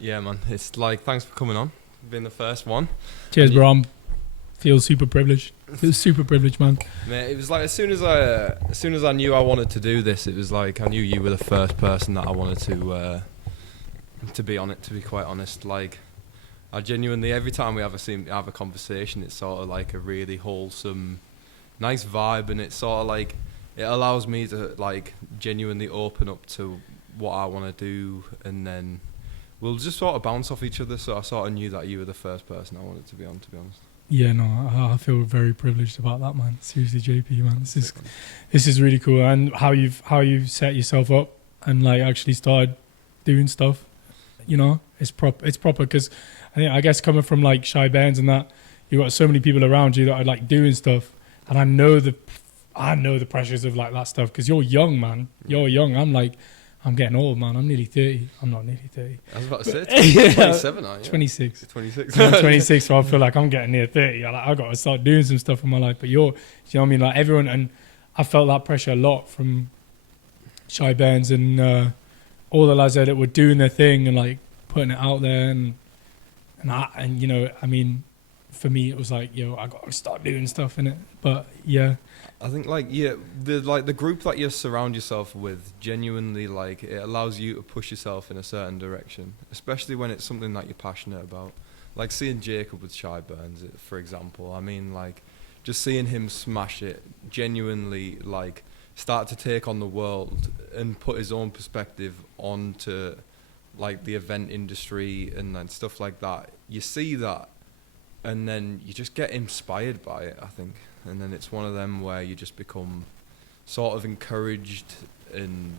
Yeah, man. It's like, thanks for coming on, being the first one. Cheers, bro. Feel super privileged. Man. Mate, it was like as soon as I knew I wanted to do this, it was like I knew you were the first person that I wanted to be on it. To be quite honest, like I genuinely, every time we have a conversation, it's sort of like a really wholesome, nice vibe, and it's sort of like it allows me to like genuinely open up to what I want to do, and then we'll just sort of bounce off each other. So I sort of knew that you were the first person I wanted to be on, to be honest. Yeah, no, I feel very privileged about that, man. Seriously, JP, man, this is really cool, and how you've set yourself up and like actually started doing stuff. You know, it's proper because I guess coming from like shy bands and that, you got so many people around you that are like doing stuff, and I know the pressures of like that stuff because you're young, man. You're young. I'm getting old, man. I'm nearly 30. I'm not nearly 30. I was about to say, 27, aren't you? 26. 26. I'm 26, so I feel like I'm getting near 30. I got to start doing some stuff in my life. But you know what I mean? Like everyone, and I felt that pressure a lot from shy bands and all the lads there that were doing their thing and like putting it out there. And you know, I mean, for me, it was like, I got to start doing stuff in it. But yeah. I think the group that you surround yourself with genuinely like it allows you to push yourself in a certain direction, especially when it's something that you're passionate about. Like seeing Jacob with Shy Burns, for example. I mean, like just seeing him smash it, genuinely like start to take on the world and put his own perspective onto like the event industry and then stuff like that. You see that, and then you just get inspired by it, I think. And then it's one of them where you just become sort of encouraged and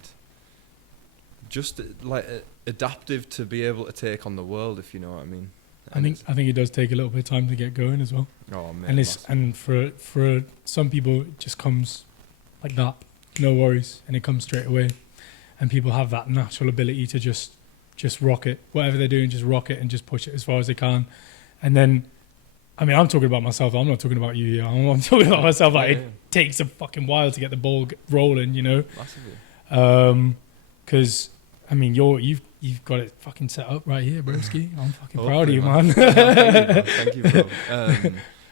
just like adaptive to be able to take on the world, if you know what I mean. And I think it does take a little bit of time to get going as well. Oh man! And for some people it just comes like that, no worries, and it comes straight away. And people have that natural ability to just rock it, whatever they're doing, just rock it and just push it as far as they can, and then. I mean, I'm talking about myself. I'm not talking about you here. I'm talking about myself. Like, it takes a fucking while to get the ball rolling, you know? Massively. Because, I mean, you've got it fucking set up right here, broski. I'm fucking proud of you, man. Thank you, bro.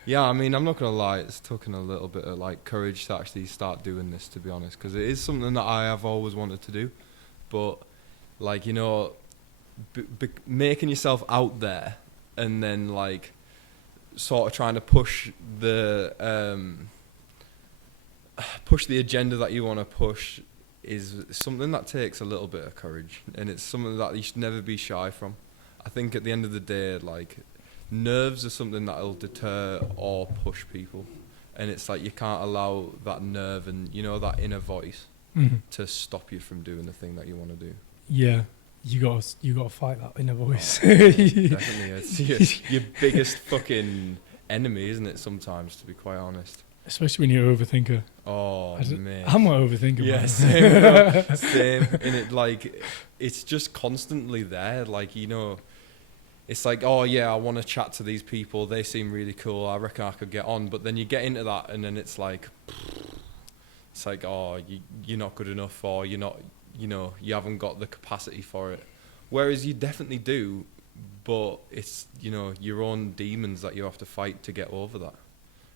Yeah, I mean, I'm not going to lie. It's taken a little bit of, like, courage to actually start doing this, to be honest. Because it is something that I have always wanted to do. But, like, you know, making yourself out there and then, like... sort of trying to push the agenda that you want to push is something that takes a little bit of courage, and it's something that you should never be shy from. I think at the end of the day, like nerves are something that'll deter or push people, and it's like you can't allow that nerve and that inner voice to stop you from doing the thing that you want to do. Yeah. You got to fight that inner voice. Definitely, it's your biggest fucking enemy, isn't it? Sometimes, to be quite honest. Especially when you're an overthinker. Oh man, I'm an overthinker. Yeah, same. Same. And it like it's just constantly there. Like it's like, oh yeah, I want to chat to these people. They seem really cool. I reckon I could get on. But then you get into that, and then it's like, oh, you're not good enough, or you're not. You haven't got the capacity for it. Whereas you definitely do, but it's, your own demons that you have to fight to get over that.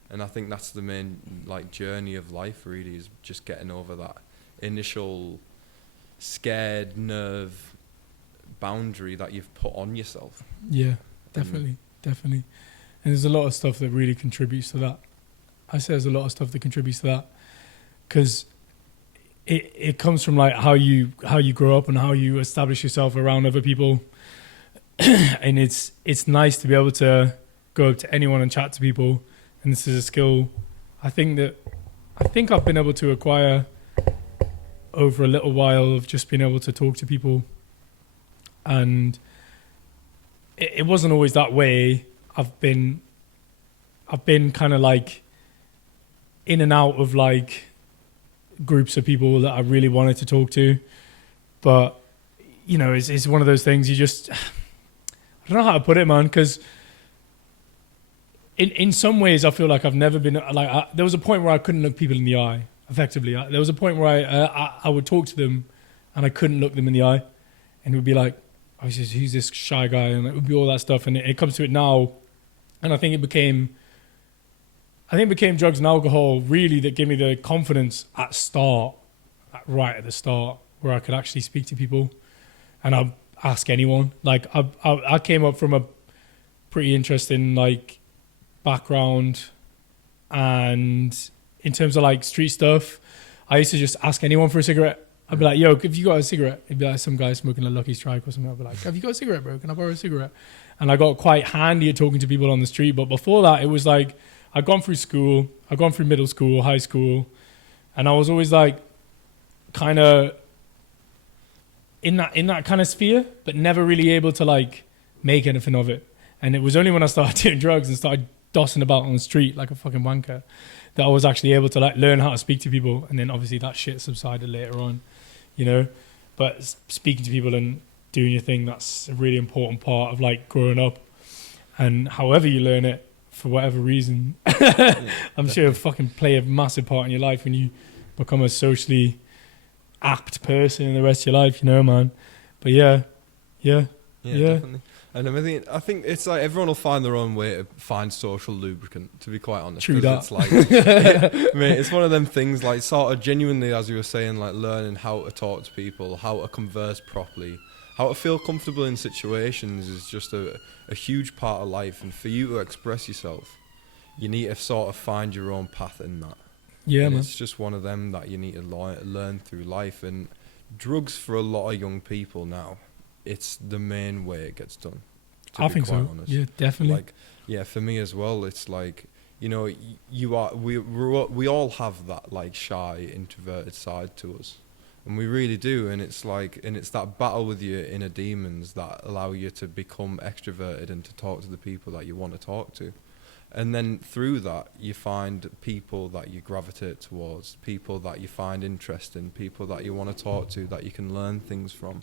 And I think that's the main, like, journey of life, really, is just getting over that initial scared nerve boundary that you've put on yourself. Yeah, definitely. And there's a lot of stuff that really contributes to that. I say there's a lot of stuff that contributes to that because... It comes from like how you grow up and how you establish yourself around other people, and it's nice to be able to go up to anyone and chat to people. And this is a skill I think I've been able to acquire over a little while of just being able to talk to people. And it wasn't always that way. I've been kind of like in and out of like groups of people that I really wanted to talk to, but it's one of those things you just, I don't know how to put it, man, because in some ways I feel like I've never been like, there was a point where I couldn't look people in the eye effectively. There was a point where I would talk to them and I couldn't look them in the eye, and it would be like, I was just, who's this shy guy? And it would be all that stuff. And it comes to it now. And I think it became drugs and alcohol really that gave me the confidence right at the start, where I could actually speak to people and I'd ask anyone. Like I came up from a pretty interesting like background, and in terms of like street stuff, I used to just ask anyone for a cigarette. I'd be like, yo, have you got a cigarette? It'd be like some guy smoking a Lucky Strike or something. I'd be like, have you got a cigarette, bro? Can I borrow a cigarette? And I got quite handy at talking to people on the street. But before that, it was like, I'd gone through school, I'd gone through middle school, high school, and I was always like, kind of in that kind of sphere, but never really able to like make anything of it. And it was only when I started doing drugs and started dossing about on the street like a fucking wanker that I was actually able to like learn how to speak to people. And then obviously that shit subsided later on, you know. But speaking to people and doing your thing, that's a really important part of like growing up. And however you learn it, for whatever reason, I'm sure it'll fucking play a massive part in your life when you become a socially apt person in the rest of your life, you know, man. But yeah, definitely. And I think it's like everyone will find their own way to find social lubricant, to be quite honest. True that. It's like, mate, it's one of them things, like sort of genuinely, as you were saying, like learning how to talk to people, how to converse properly, how to feel comfortable in situations is just a huge part of life. And for you to express yourself, you need to sort of find your own path in that. Yeah, and man. It's just one of them that you need to learn through life. And drugs for a lot of young people now, it's the main way it gets done. I think so. Honest. Yeah, definitely. Like, yeah, for me as well. It's like, you know, we all have that like shy, introverted side to us, and we really do. And it's like, and it's that battle with your inner demons that allow you to become extroverted and to talk to the people that you want to talk to. And then through that, you find people that you gravitate towards, people that you find interesting, people that you want to talk to, that you can learn things from.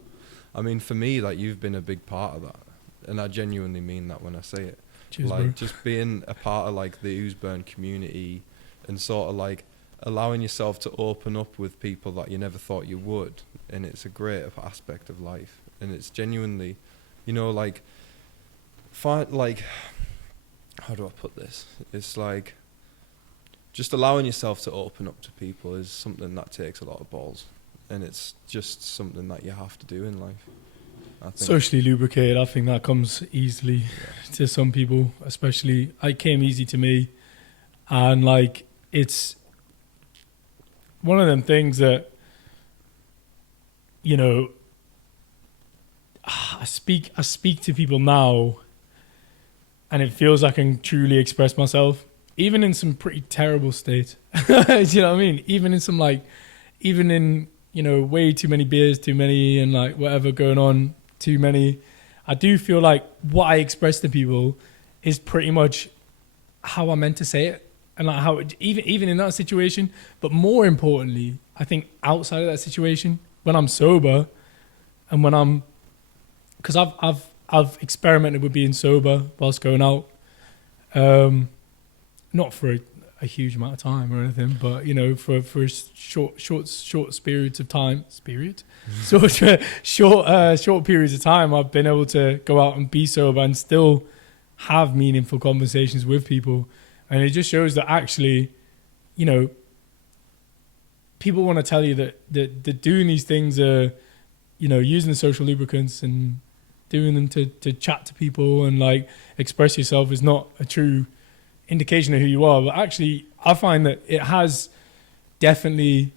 I mean, for me, like, you've been a big part of that. And I genuinely mean that when I say it. Cheers, like, bro. just being a part of, like, the Oozburn community and sort of, like, allowing yourself to open up with people that you never thought you would. And it's a great aspect of life. And it's genuinely, you know, like, how do I put this? It's like just allowing yourself to open up to people is something that takes a lot of balls, and it's just something that you have to do in life. I think. Socially lubricated, I think that comes easily to some people, especially. It came easy to me, and like it's one of them things that, you know, I speak to people now, and it feels like I can truly express myself, even in some pretty terrible state. Do you know what I mean? Even in, you know, way too many beers, too many, and like whatever going on, too many. I do feel like what I express to people is pretty much how I meant to say it, and like how even in that situation. But more importantly, I think outside of that situation, when I'm sober, and because I've experimented with being sober whilst going out, not for a huge amount of time or anything, but you know, for short periods of time, short periods of time, I've been able to go out and be sober and still have meaningful conversations with people, and it just shows that actually, you know, people want to tell you that doing these things are, you know, using the social lubricants and doing them to chat to people and like express yourself is not a true indication of who you are. But actually, I find that it has definitely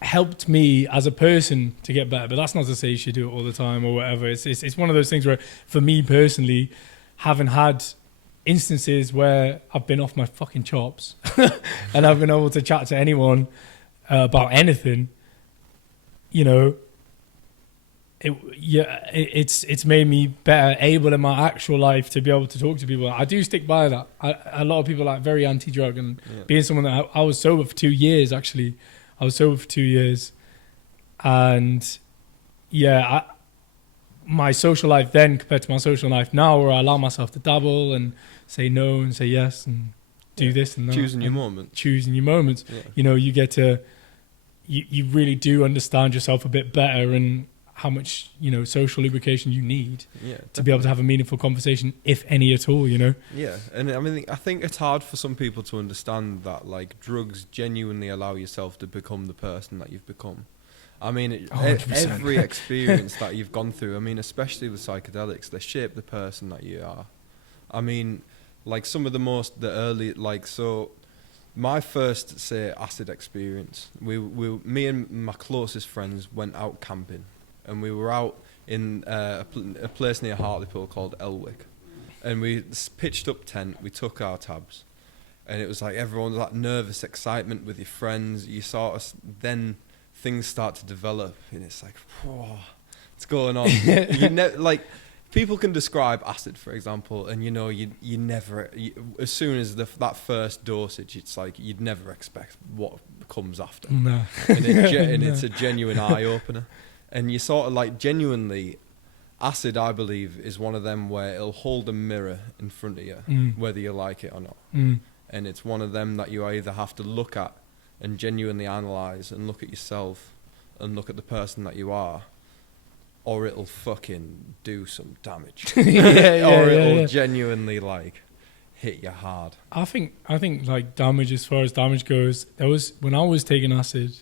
helped me as a person to get better. But that's not to say you should do it all the time or whatever. It's one of those things where, for me personally, having had instances where I've been off my fucking chops and I've been able to chat to anyone about anything, you know, it's made me better able in my actual life to be able to talk to people. I do stick by that. A lot of people are like very anti-drug, and being someone that I was sober for 2 years, actually. I was sober for 2 years, and my social life then compared to my social life now, where I allow myself to dabble and say no and say yes and do this and that. Choosing your moments. Choosing your moments. Yeah. You know, you get to, you really do understand yourself a bit better, and how much, you know, social lubrication you need Yeah, to be able to have a meaningful conversation, if any at all, you know? Yeah, and I mean, I think it's hard for some people to understand that, like, drugs genuinely allow yourself to become the person that you've become. I mean, 100%. every experience that you've gone through, I mean, especially with psychedelics, they shape the person that you are. I mean, like, some of the early, like, so my first, say, acid experience, me and my closest friends went out camping, and we were out in a place near Hartlepool called Elwick, and we pitched up tent, we took our tabs, and it was like everyone's like nervous excitement with your friends. You sort of then things start to develop, and it's like, whoa, what's going on? Like, people can describe acid, for example, and you know, you never, as soon as that first dosage, it's like you'd never expect what comes after. No. And it's a genuine eye opener, and you sort of like genuinely. Acid, I believe, is one of them where it'll hold a mirror in front of you, whether you like it or not. And it's one of them that you either have to look at and genuinely analyse and look at yourself and look at the person that you are, or it'll fucking do some damage. Or it'll genuinely, like, hit you hard. I think like damage, as far as damage goes, there was, when I was taking acid,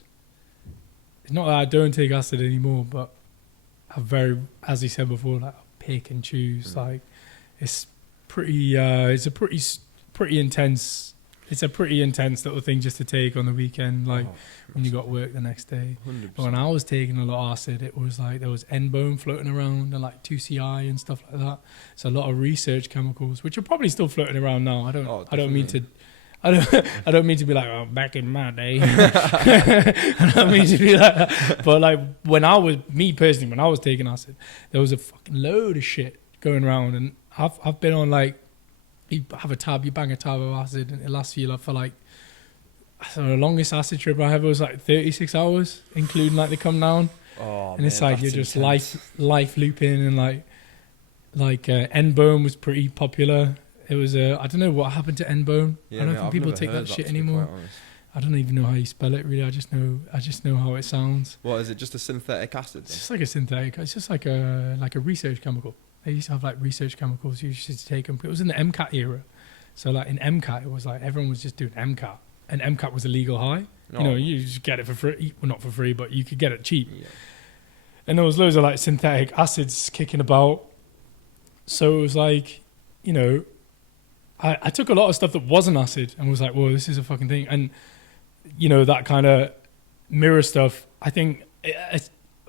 it's not that I don't take acid anymore, but I very, as he said before, like, pick and choose. Like, it's pretty intense. It's a pretty intense little thing just to take on the weekend, like when you got work the next day. 100%. But when I was taking a lot of acid, it was like there was N-bone floating around and like 2CI and stuff like that. So a lot of research chemicals, which are probably still floating around now. I don't mean to be like, oh, back in my day. I don't mean to be like that. But like when I was taking acid, there was a fucking load of shit going around, and I've been on, like, you bang a tab of acid, and it lasts you, like, for like, so the longest acid trip I had was like 36 hours, including like the come down. Oh, and it's like you're just life looping, and like N-bone was pretty popular. It was I don't know what happened to N-bone. I don't think people take that shit anymore. I don't even know how you spell it, really. I just know how it sounds. What is it? Just a synthetic acid? It's just like a synthetic. It's just like a research chemical. They used to have like research chemicals. You used to take them. It was in the MCAT era, so like in MCAT, it was like everyone was just doing MCAT, and MCAT was a legal high. Oh. You know, you just get it for free. Well, not for free, but you could get it cheap. Yeah. And there was loads of like synthetic acids kicking about. So it was like, you know, I took a lot of stuff that wasn't acid and was like, whoa, this is a fucking thing. And, you know, that kind of mirror stuff, I think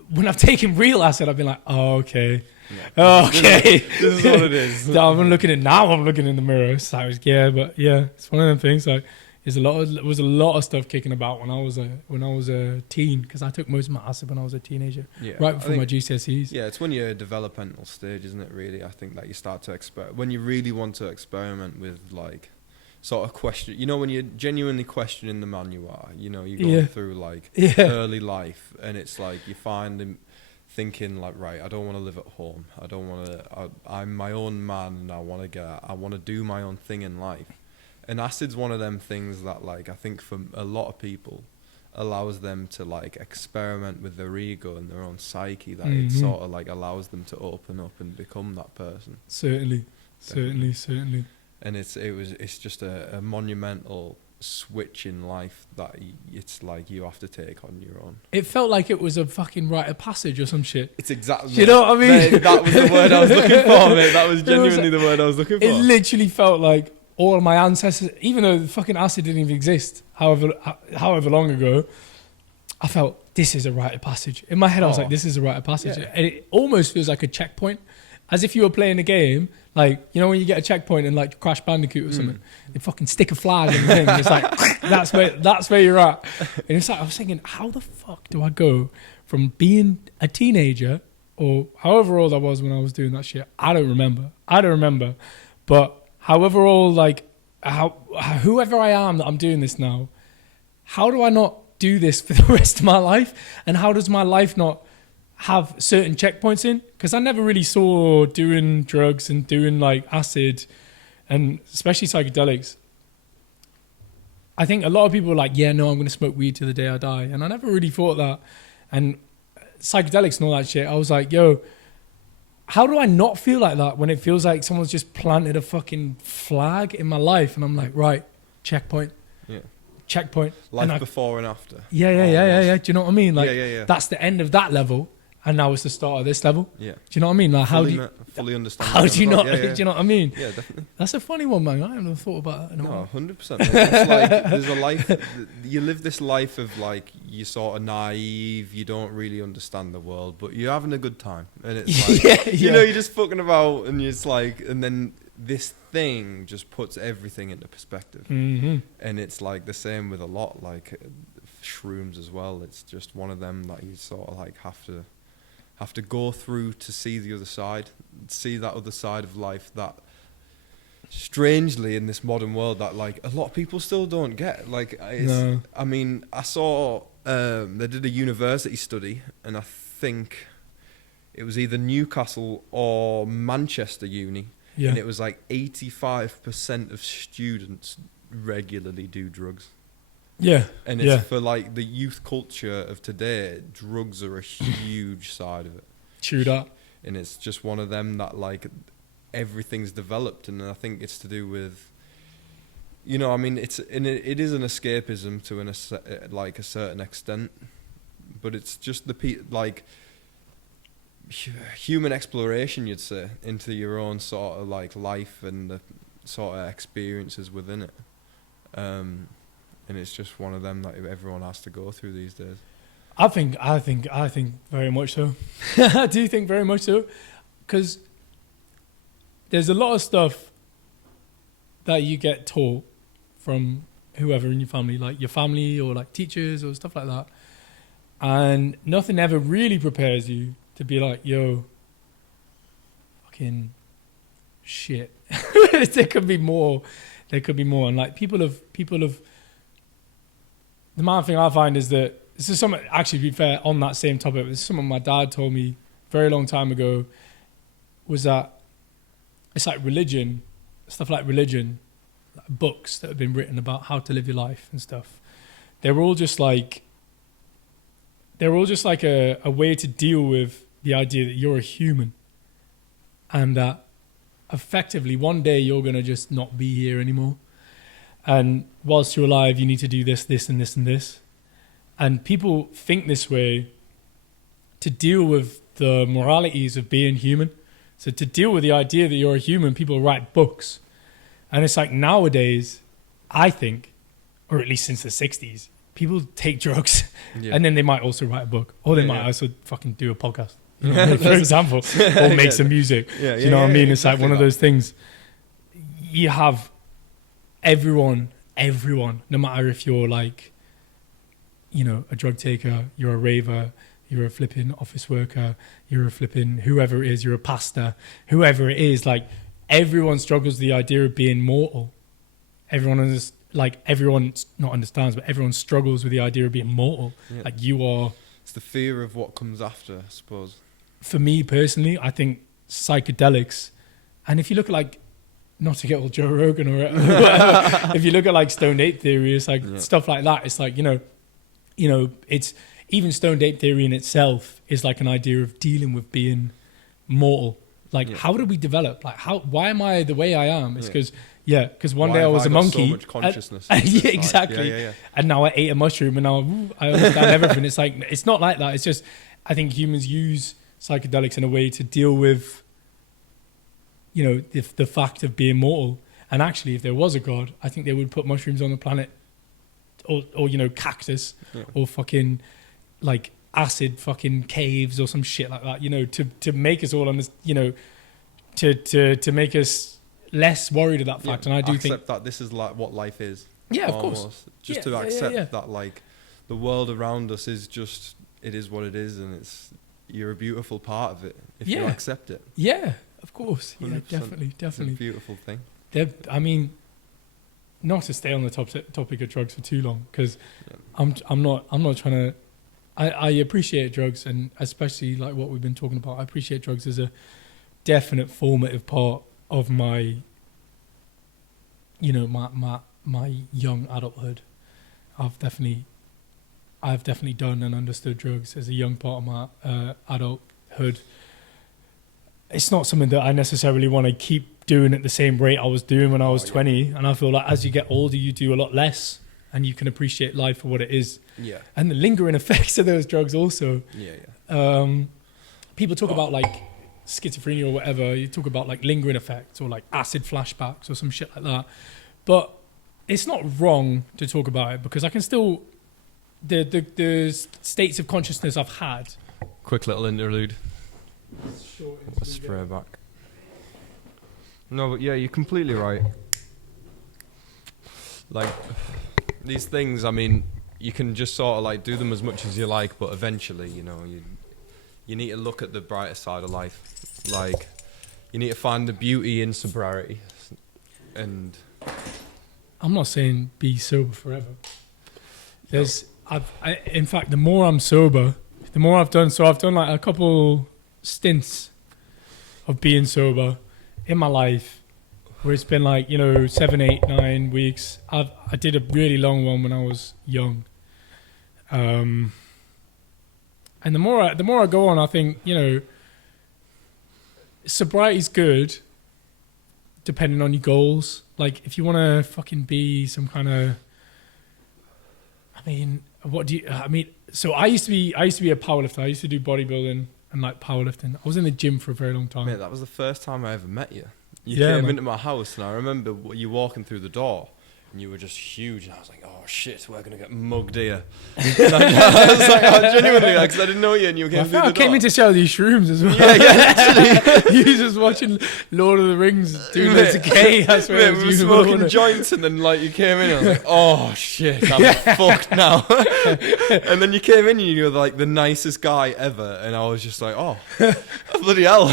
when I've taken real acid, I've been like, oh, okay. Yeah. Oh, okay. This is what it is. I'm looking in the mirror. It's like, yeah, but yeah, it's one of them things. Like, there was a lot of stuff kicking about when I was a teen, because I took most of my acid when I was a teenager, right before my GCSEs. Yeah, it's when you're a developmental stage, isn't it? Really, I think that you start to when you really want to experiment with, like, sort of question. You know, when you're genuinely questioning the man you are. You know, you're going through like early life, and it's like you find him thinking like, right, I don't want to live at home. I don't want to. I'm my own man, and I want to do my own thing in life. And acid's one of them things that, like, I think for a lot of people allows them to, like, experiment with their ego and their own psyche, that it sort of, like, allows them to open up and become that person. Certainly. And it's just a monumental switch in life that it's like you have to take on your own. It felt like it was a fucking rite of passage or some shit. It's exactly. You know what I mean? Mate, that was the word I was looking for, mate. That was genuinely the word I was looking for. It literally felt like all of my ancestors, even though the fucking acid didn't even exist, however long ago, I felt this is a rite of passage. In my head, I was like, this is a rite of passage. Yeah. And it almost feels like a checkpoint, as if you were playing a game. Like, you know, when you get a checkpoint in like Crash Bandicoot or something, they fucking stick a flag in the thing. It's like, that's where you're at. And it's like, I was thinking, how the fuck do I go from being a teenager, or however old I was when I was doing that shit? I don't remember. But however old, like, whoever I am that I'm doing this now, how do I not do this for the rest of my life? And how does my life not have certain checkpoints in? Because I never really saw doing drugs and doing, like, acid and especially psychedelics. I think a lot of people are like, yeah, no, I'm going to smoke weed till the day I die. And I never really thought that. And psychedelics and all that shit, I was like, yo, how do I not feel like that when it feels like someone's just planted a fucking flag in my life? And I'm like, right, checkpoint. Yeah. Checkpoint. Life before and after. Yeah. Do you know what I mean? Like, yeah. that's the end of that level, and now it's the start of this level. Yeah. Do you know what I mean? Like, how do you fully understand? How do you not? Yeah. Do you know what I mean? Yeah, definitely. That's a funny one, man. I haven't thought about that in a while. 100%. It's like there's a life. You live this life of like you're sort of naive. You don't really understand the world, but you're having a good time, and it's like you know you're just fucking about, and it's like, and then this thing just puts everything into perspective. Mm-hmm. And it's like the same with a lot like shrooms as well. It's just one of them that you sort of like have to go through to see the other side, see that other side of life that strangely in this modern world that like a lot of people still don't get. Like No. I mean, I saw they did a university study, and I think it was either Newcastle or Manchester Uni. Yeah. And it was like 85% of students regularly do drugs. Yeah. And it's for like the youth culture of today, drugs are a huge side of it. True that. And it's just one of them that like everything's developed, and I think it's to do with, you know, I mean, it is an escapism to like a certain extent, but it's just like human exploration, you'd say, into your own sort of like life and the sort of experiences within it. And it's just one of them that everyone has to go through these days. I think very much so. I do think very much so, because there's a lot of stuff that you get taught from whoever in your family, like your family or like teachers or stuff like that, and nothing ever really prepares you to be like, yo, fucking shit. There could be more. And like people have. The main thing I find is that this is something, actually, to be fair, on that same topic, this is something my dad told me a very long time ago, was that it's like religion, stuff like religion, like books that have been written about how to live your life and stuff. They're all just like a way to deal with the idea that you're a human, and that effectively one day you're going to just not be here anymore. And whilst you're alive, you need to do this, this, and this, and this. And people think this way to deal with the moralities of being human. So to deal with the idea that you're a human, people write books. And it's like nowadays, I think, or at least since the 60s, people take drugs and then they might also write a book. Or they might also fucking do a podcast, you know, for example, or make some music. You know what I mean? It's like one of those things. You have everyone, no matter if you're like, you know, a drug taker, you're a raver, you're a flipping office worker, you're a flipping whoever it is, you're a pastor, whoever it is, like everyone struggles with the idea of being mortal. Everyone not understands, but everyone struggles with the idea of being mortal. Yeah. Like you are. It's the fear of what comes after, I suppose. For me personally, I think psychedelics, and if you look at like, not to get all Joe Rogan or whatever, if you look at like stoned ape theory, it's like stuff like that. It's like, you know, it's even stoned ape theory in itself is like an idea of dealing with being mortal. Like, how did we develop? Like, why am I the way I am? It's because one day I was a monkey. So much consciousness. Yeah, exactly. Yeah. And now I ate a mushroom and now I understand everything. It's like, it's not like that. It's just, I think humans use psychedelics in a way to deal with, you know, the fact of being mortal. And actually, if there was a God, I think they would put mushrooms on the planet, or you know, cactus, or fucking like acid fucking caves or some shit like that. You know, to make us all you know, to make us less worried of that fact. And I do think that this is like what life is. Yeah, of almost. course. Just to accept that like the world around us is just, it is what it is, and you're a beautiful part of it if you accept it. Yeah. Of course, yeah, definitely. It's a beautiful thing. I mean, not to stay on the topic of drugs for too long, because I'm not trying to. I appreciate drugs, and especially like what we've been talking about. I appreciate drugs as a definite formative part of my, you know, my young adulthood. I've definitely done and understood drugs as a young part of my adulthood. It's not something that I necessarily want to keep doing at the same rate I was doing when I was 20. And I feel like as you get older, you do a lot less and you can appreciate life for what it is. Yeah. And the lingering effects of those drugs also. Yeah. People talk about like schizophrenia or whatever. You talk about like lingering effects or like acid flashbacks or some shit like that. But it's not wrong to talk about it because I can still... The states of consciousness I've had. Quick little interlude. Straight back. No, but yeah, you're completely right. Like, these things, I mean, you can just sort of like do them as much as you like, but eventually, you know, you need to look at the brighter side of life. Like, you need to find the beauty in sobriety. And I'm not saying be sober forever. In fact, the more I'm sober, the more I've done. So I've done like a couple stints of being sober in my life, where it's been like 7, 8, 9 weeks. I did a really long one when I was young, and the more I go on, I think sobriety's good, depending on your goals. Like if you want to fucking be some kind of, so I used to be a powerlifter. I used to do bodybuilding and like powerlifting. I was in the gym for a very long time. mate, that was the first time I ever met you. You Yeah, came man. into my house and I remember you walking through the door and you were just huge and I was like, oh shit, we're going to get mugged here. And I was like, oh, genuinely, because I didn't know you and you came I through the door. came in to sell these shrooms as well. Yeah, literally. You just watching Lord of the Rings doing loads of K. I swear. Mate, we were smoking joints and then like you came in and I was like, oh shit, I'm fucked now. And then you came in and you were like the nicest guy ever and I was just like, oh bloody hell.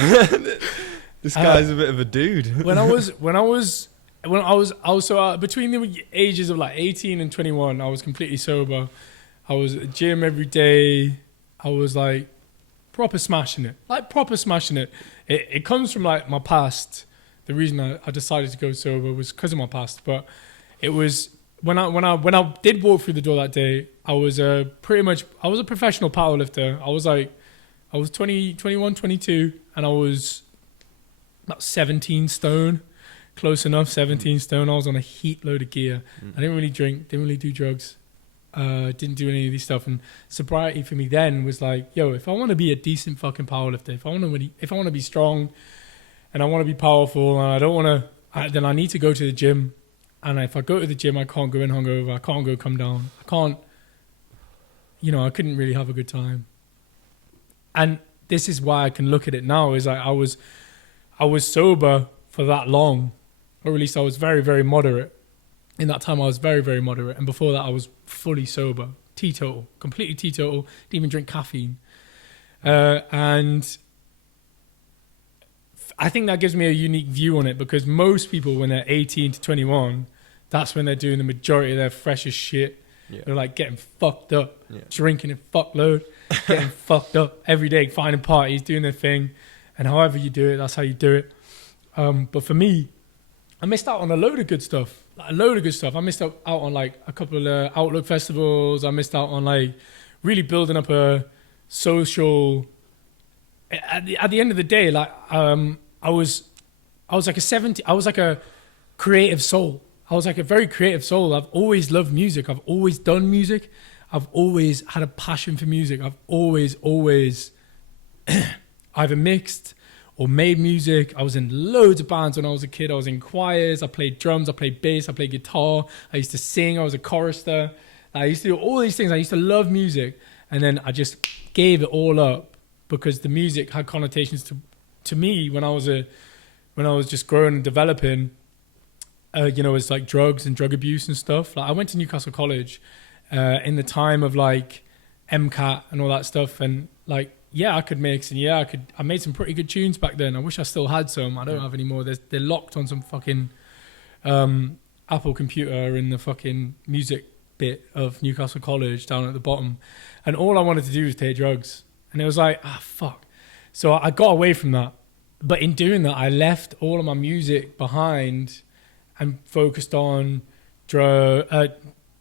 This guy's a bit of a dude.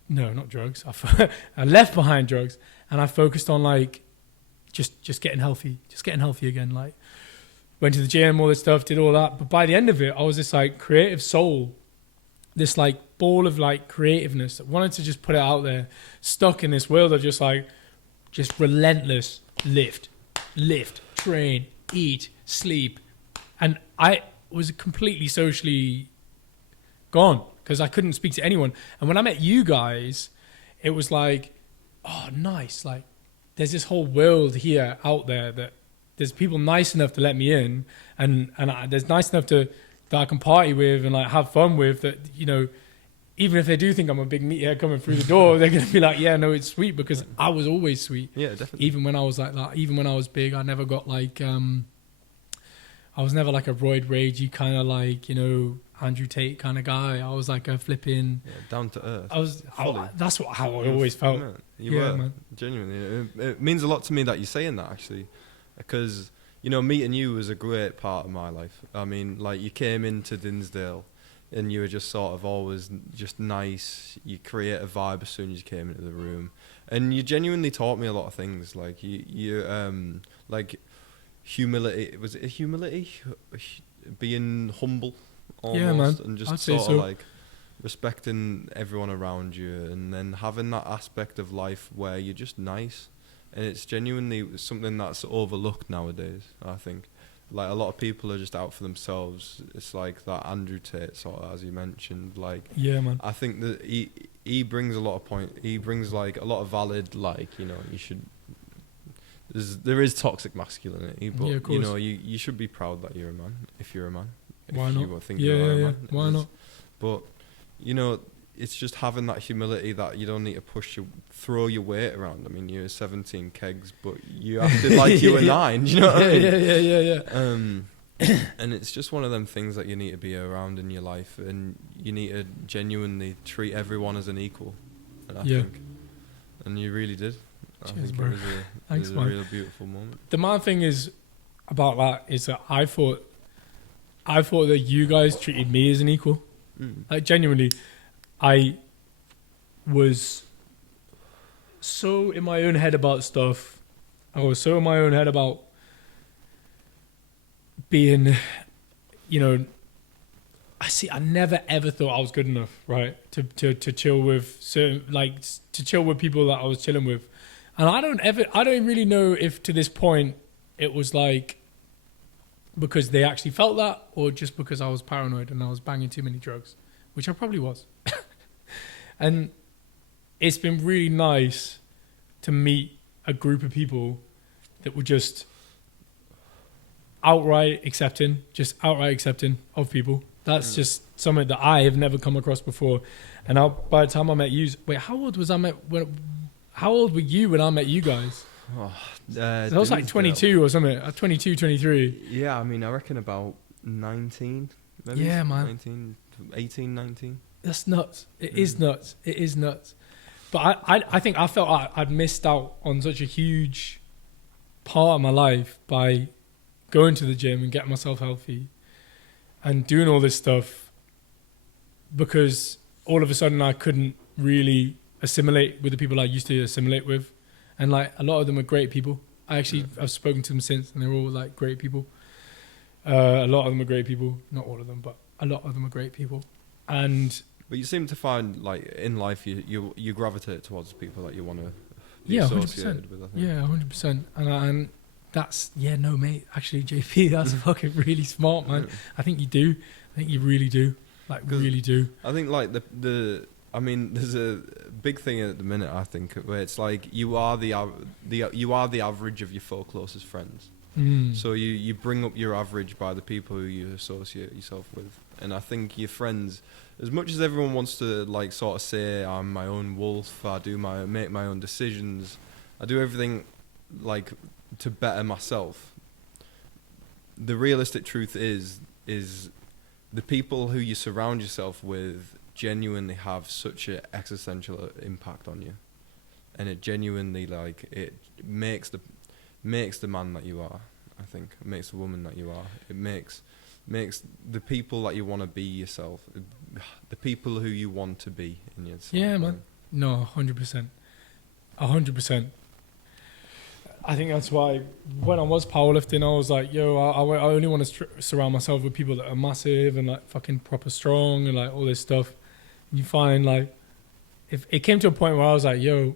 no, not drugs. I left behind drugs, and I focused on like just getting healthy, again. Like went to the gym, all this stuff, did all that. But by the end of it, I was this like creative soul, this like ball of like creativeness that wanted to just put it out there, stuck in this world of just relentless lift, train, eat, sleep. And I was completely socially gone because I couldn't speak to anyone. And when I met you guys, it was like, oh, nice. Like there's this whole world here out there that there's people nice enough to let me in, and there's nice enough that I can party with and like have fun with, that, you know, even if they do think I'm a big meathead coming through the door, they're going to be like, yeah, no, it's sweet, because I was always sweet. Yeah, definitely. Even when I was like that, even when I was big, I never got like, I was never like a roid ragey kind of like, you know, Andrew Tate kind of guy. I was like a flipping... Yeah, down to earth. That's how I always felt. Man, you were, man. Genuinely. It means a lot to me that you're saying that, actually, because, you know, meeting you was a great part of my life. I mean, like, you came into Dinsdale and you were just sort of always just nice. You create a vibe as soon as you came into the room, and you genuinely taught me a lot of things. Like you like humility. Was it humility? Being humble, almost, yeah, man. and just I'd sort say of so. like respecting everyone around you, and then having that aspect of life where you're just nice. And it's genuinely something that's overlooked nowadays, I think. Like, a lot of people are just out for themselves. It's like that Andrew Tate sort of, as you mentioned. Like, yeah, man. I think that he brings a lot of he brings like a lot of valid, like, you know, you should. There is toxic masculinity, but Yeah, of you course. know, you should be proud that you're a man. If you're a man, Why if not? you think Yeah, you are yeah, a yeah. man. Why not? But you know, it's just having that humility that you don't need to throw your weight around. I mean, you're 17 kegs, but you acted like you were 9. You know what I mean? Yeah. And it's just one of them things that you need to be around in your life, and you need to genuinely treat everyone as an equal. And I think, and you really did. I Cheers, think bro. it was a real beautiful moment. The mad thing is about that is that I thought that you guys treated me as an equal. Like, genuinely, I was so in my own head about stuff. I was so in my own head about being, you know, I never ever thought I was good enough, right? To chill with certain, like, to chill with people that I was chilling with. And I don't really know if to this point it was like because they actually felt that, or just because I was paranoid and I was banging too many drugs, which I probably was. And it's been really nice to meet a group of people that were just outright accepting of people. That's just something that I have never come across before. And by the time I met you, wait, how old were you when I met you guys? I was like 22 or something, 22, 23. Yeah, I mean, I reckon about 19, maybe. Yeah, man. 19, 18, 19. That's nuts. It is nuts. It is nuts. But I think I felt I'd missed out on such a huge part of my life by going to the gym and getting myself healthy and doing all this stuff, because all of a sudden I couldn't really assimilate with the people I used to assimilate with. And like, a lot of them are great people. I've spoken to them since, and they're all like great people. A lot of them are great people. Not all of them, but a lot of them are great people. But you seem to find, like, in life, you gravitate towards people that you want to be 100%. associated with, I think. Yeah, 100%. And that's, no, mate. Actually, JP, that's fucking really smart, man. I think you do. I think you really do. Like, really do. I think, like, I mean, there's a big thing at the minute, I think, where it's like you are the average of your 4 closest friends. So you bring up your average by the people who you associate yourself with. And I think your friends, as much as everyone wants to, like, sort of say, I'm my own wolf, I make my own decisions, I do everything, like, to better myself. The realistic truth is the people who you surround yourself with genuinely have such an existential impact on you, and it genuinely, like, it makes the man that you are. I think it makes the woman that you are. It makes the people that you want to be yourself, the people who you want to be in yourself. Yeah, man. No, 100%. 100%. I think that's why when I was powerlifting, I was like, yo, I only want to surround myself with people that are massive and like fucking proper strong and like all this stuff. You find like, if it came to a point where I was like, yo,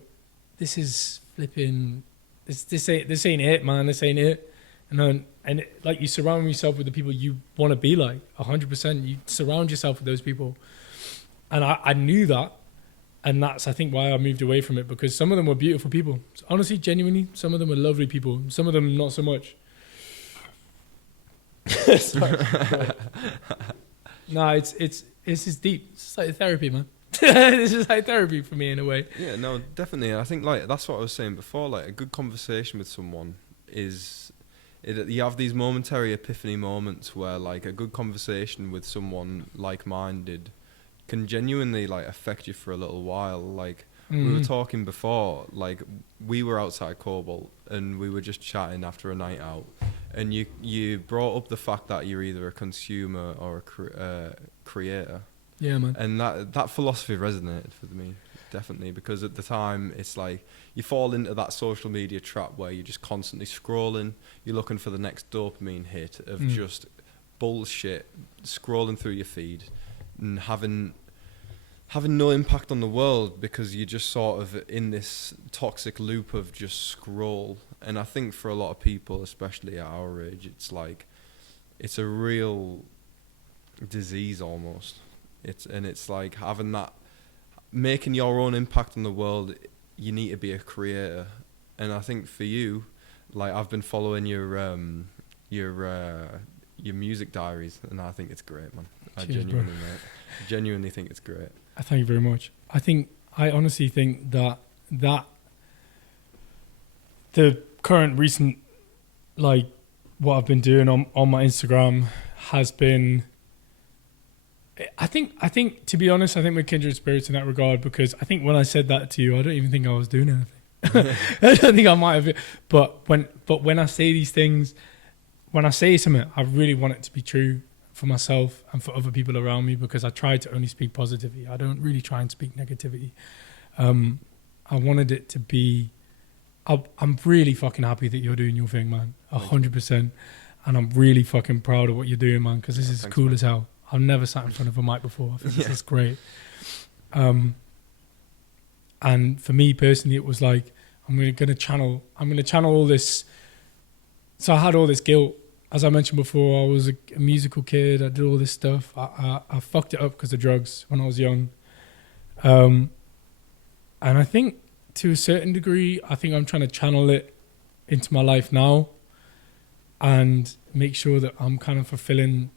this is flipping, this ain't it, man, this ain't it. Like you surround yourself with the people you want to be like, 100%. You surround yourself with those people. And I knew that. And that's, I think, why I moved away from it, because some of them were beautiful people. Honestly, genuinely, some of them were lovely people. Some of them, not so much. No, it's just deep. It's like therapy, man. This is like therapy for me in a way. Yeah, no, definitely. I think like that's what I was saying before. Like a good conversation with someone you have these momentary epiphany moments where like a good conversation with someone like-minded can genuinely like affect you for a little while. Like we were talking before, like we were outside Cobalt and we were just chatting after a night out, and you brought up the fact that you're either a consumer or a creator. Yeah, man. And that philosophy resonated with me, definitely, because at the time it's like you fall into that social media trap where you're just constantly scrolling, you're looking for the next dopamine hit of just bullshit, scrolling through your feed and having no impact on the world because you're just sort of in this toxic loop of just scroll. And I think for a lot of people, especially at our age, it's like it's a real disease almost. It's like having that, making your own impact on the world. You need to be a creator, and I think for you, like I've been following your music diaries, and I think it's great, man. Cheers, I genuinely think it's great. I thank you very much. I honestly think that the current recent, like what I've been doing on my Instagram has been, I think to be honest, I think we're kindred spirits in that regard, because I think when I said that to you, I don't even think I was doing anything. I don't think I might have, but when I say these things, when I say something, I really want it to be true for myself and for other people around me, because I try to only speak positivity. I don't really try and speak negativity. I wanted it to be, I'm really fucking happy that you're doing your thing, man, 100%. And I'm really fucking proud of what you're doing, man, because this is cool as hell. I've never sat in front of a mic before. I think this is great. And for me personally, it was like, I'm going to channel all this. So I had all this guilt. As I mentioned before, I was a musical kid. I did all this stuff. I fucked it up because of drugs when I was young. And I think to a certain degree, I think I'm trying to channel it into my life now and make sure that I'm kind of fulfilling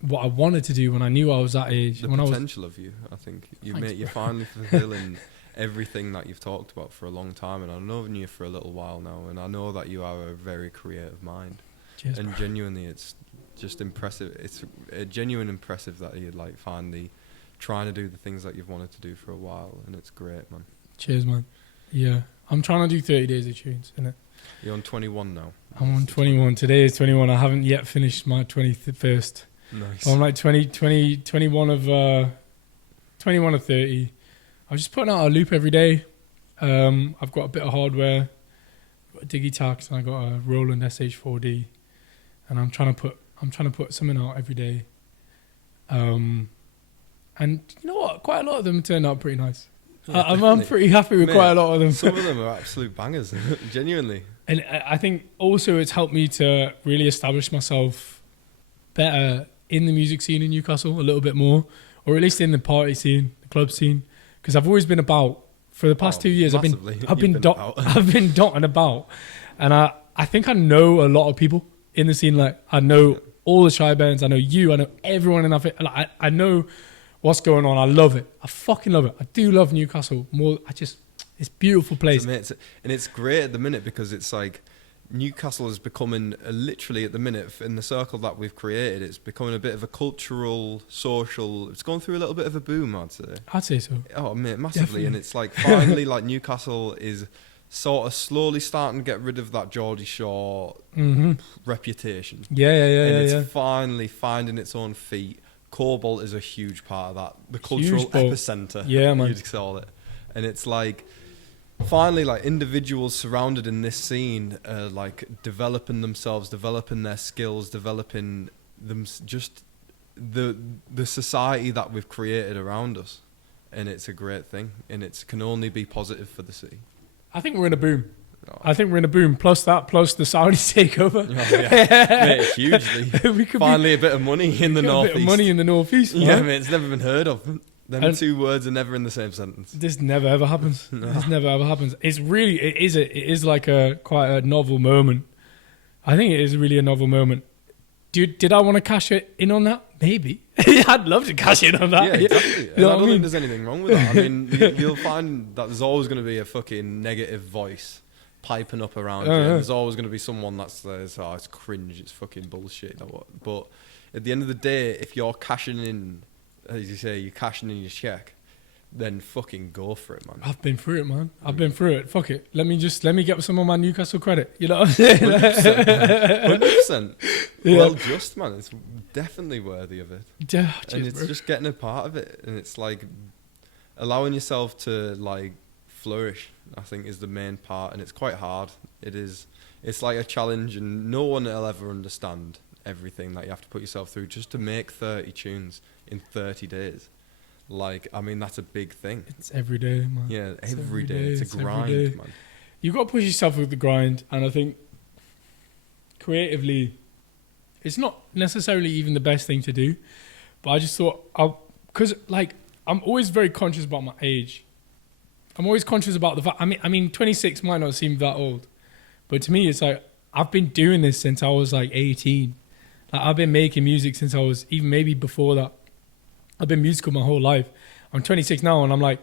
what I wanted to do when I knew I was that age. The potential of you, I think. You're finally fulfilling everything that you've talked about for a long time, and I've known you for a little while now, and I know that you are a very creative mind. Cheers, and bro. Genuinely, it's just impressive. It's a genuine impressive that you're like finally trying to do the things that you've wanted to do for a while, and it's great, man. Cheers, man. Yeah, I'm trying to do 30 days of tunes, innit? You're on 21 now. I'm on 21. Today is 21. I haven't yet finished my 21st. Nice. So I'm like 21 of 30. I'm just putting out a loop every day. I've got a bit of hardware, got a Digitax, and I got a Roland SH4D, and I'm trying to put something out every day. And you know what? Quite a lot of them turned out pretty nice. Yeah, I'm pretty happy with quite a lot of them. Some of them are absolute bangers, genuinely. And I think also it's helped me to really establish myself better in the music scene in Newcastle a little bit more, or at least in the party scene, the club scene, because I've always been about for the past 2 years. Massively. I've been dotting about, and I think I know a lot of people in the scene. Like I know all the shy bands, I know you, I know everyone in that. Like I know what's going on. I love it. I fucking love it. I do love Newcastle more. It's a beautiful place. And it's great at the minute because it's like Newcastle is becoming literally at the minute in the circle that we've created. It's becoming a bit of a cultural, social. It's going through a little bit of a boom, I'd say. I'd say so. Oh, mate, massively. Definitely. And it's like finally, like Newcastle is sort of slowly starting to get rid of that Geordie Shore reputation. Yeah. And it's finally finding its own feet. Cobalt is a huge part of that. The cultural epicenter, yeah, man. you'd call it. And it's like, finally, like, individuals surrounded in this scene are like developing themselves, developing their skills, developing them, just the society that we've created around us. And it's a great thing, and it can only be positive for the city. I think we're in a boom. Oh. I think we're in a boom. Plus the Saudis takeover. Oh, yeah. Mate, hugely. We could Finally, a bit of money in the northeast. A bit of money in the northeast. Yeah, man. mate, it's never been heard of. Them And- two words are never in the same sentence. This never ever happens. No. This never ever happens. It is like quite a novel moment. I think it is really a novel moment. Did I want to cash it in on that? Maybe. I'd love to cash in on that. Yeah, exactly. And You know I what don't I mean? think there's anything wrong with that. I mean, you'll find that there's always going to be a fucking negative voice piping up around you. Yeah. And there's always going to be someone that says, "Oh, it's cringe, it's fucking bullshit." Or what. But at the end of the day, if you're cashing in, as you say, you're cashing in your check, then fucking go for it, man. I've been through it, man. I've been through it. Fuck it. Let me get some of my Newcastle credit. You know what I'm saying? 100%. Yeah. Well, just, man, it's definitely worthy of it. Yeah, And cheers, it's bro. just getting a part of it, and it's like allowing yourself to like flourish, I think, is the main part. And it's quite hard. It's like a challenge, and no one will ever understand everything that you have to put yourself through just to make 30 tunes in 30 days. Like, I mean, that's a big thing. It's every day, man. Yeah, It's every day. it's It's a every grind, day. man. You've got to push yourself with the grind, and I think creatively, it's not necessarily even the best thing to do. But I just thought, because like I'm always very conscious about my age. I'm always conscious about the fact. I mean, 26 might not seem that old, but to me, it's like I've been doing this since I was like 18. Like, I've been making music since I was even maybe before that. I've been musical my whole life. I'm 26 now, and I'm like,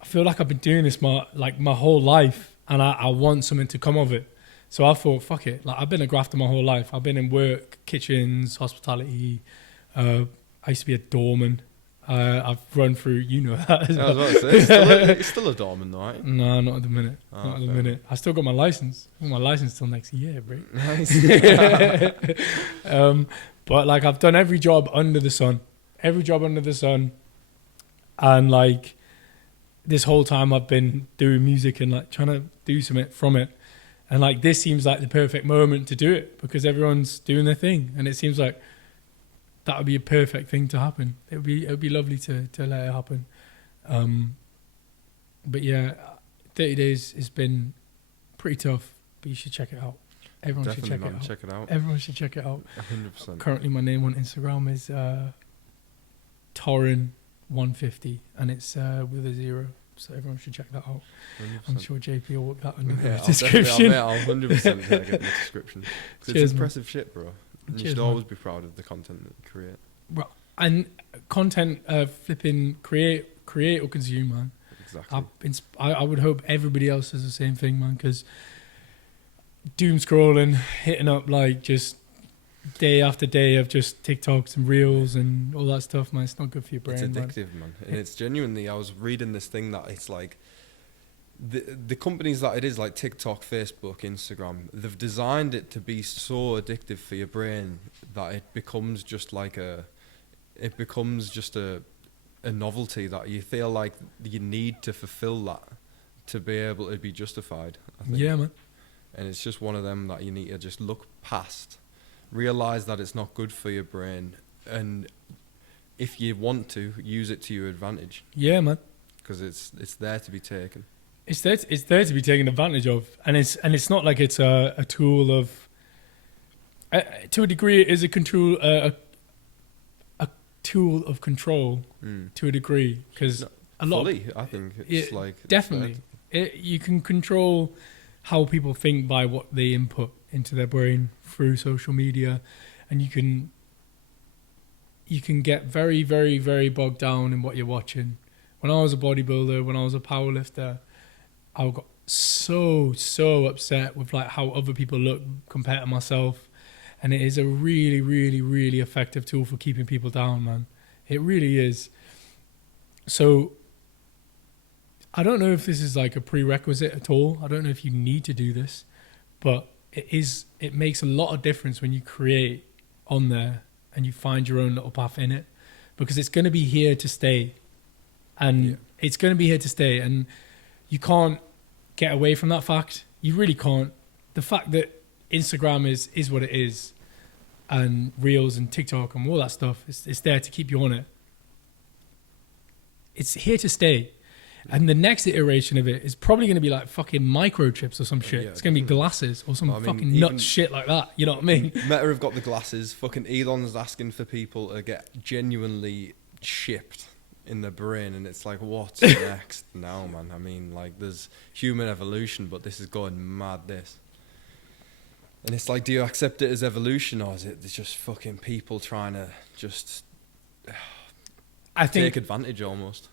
I feel like I've been doing this my whole life, and I want something to come of it. So I thought, fuck it. Like, I've been a grafter my whole life. I've been in work, kitchens, hospitality. I used to be a doorman. I've run through, you know that. I was about to say, it's still a doorman, though, right? No, not at the minute. Oh, Not at the fair minute. I still got my license. I got my license till next year, bro. Nice. But like, I've done every job under the sun. Every job under the sun. And like, this whole time I've been doing music and like trying to do something from it. And like, this seems like the perfect moment to do it because everyone's doing their thing. And it seems like that would be a perfect thing to happen. It would be lovely to let it happen. But yeah, 30 days has been pretty tough, but you should check it out. Everyone Definitely, should check man. it out. Check it out. Everyone should check it out. 100%. Currently, my name on Instagram is Torin150, and it's with a 0. So everyone should check that out. 100%. I'm sure JP will work that in the Yeah, I'll description. I'll 100% get in the description. 'Cause Cheers, it's man. impressive shit, bro. And you Cheers, should man. always be proud of the content that you create. Well, and content flipping create or consume, man. Exactly. I would hope everybody else does the same thing, man, because doom scrolling, hitting up like just day after day of just TikToks and reels and all that stuff, man, it's not good for your brain. It's man. addictive, man. And it's genuinely, I was reading this thing that it's like, the companies that it is, like TikTok, Facebook, Instagram, they've designed it to be so addictive for your brain that it becomes just like a novelty that you feel like you need to fulfill that to be able to be justified, I think. Yeah, man. And it's just one of them that you need to just look past, realize that it's not good for your brain, and if you want to, use it to your advantage, Yeah, man. because it's there to be taken. It's there to be taken advantage of, and it's not like it's a tool of. To a degree, it is a control a tool of control to a degree, because No, a lot of, Fully, I think it's Yeah, like it's definitely you can control how people think by what they input into their brain through social media, and you can get very, very, very bogged down in what you're watching. When I was a bodybuilder, when I was a powerlifter, I got so upset with like how other people look compared to myself. And it is a really, really, really effective tool for keeping people down, man. It really is. So I don't know if this is like a prerequisite at all. I don't know if you need to do this, but it makes a lot of difference when you create on there and you find your own little path in it, because it's going to be here to stay. and it's going to be here to stay. And you can't get away from that fact. You really can't. The fact that Instagram is what it is, and Reels and TikTok and all that stuff, it's there to keep you on it. It's here to stay. And the next iteration of it is probably going to be like fucking microchips or some shit. Yeah, it's going to be glasses or some fucking nuts shit like that. You know what I mean? Meta have got the glasses. Fucking Elon's asking for people to get genuinely chipped in the brain, and it's like, what's next now, man? I mean, like, there's human evolution, but this is going mad, this. And it's like, do you accept it as evolution, or is it just fucking people trying to just take advantage almost?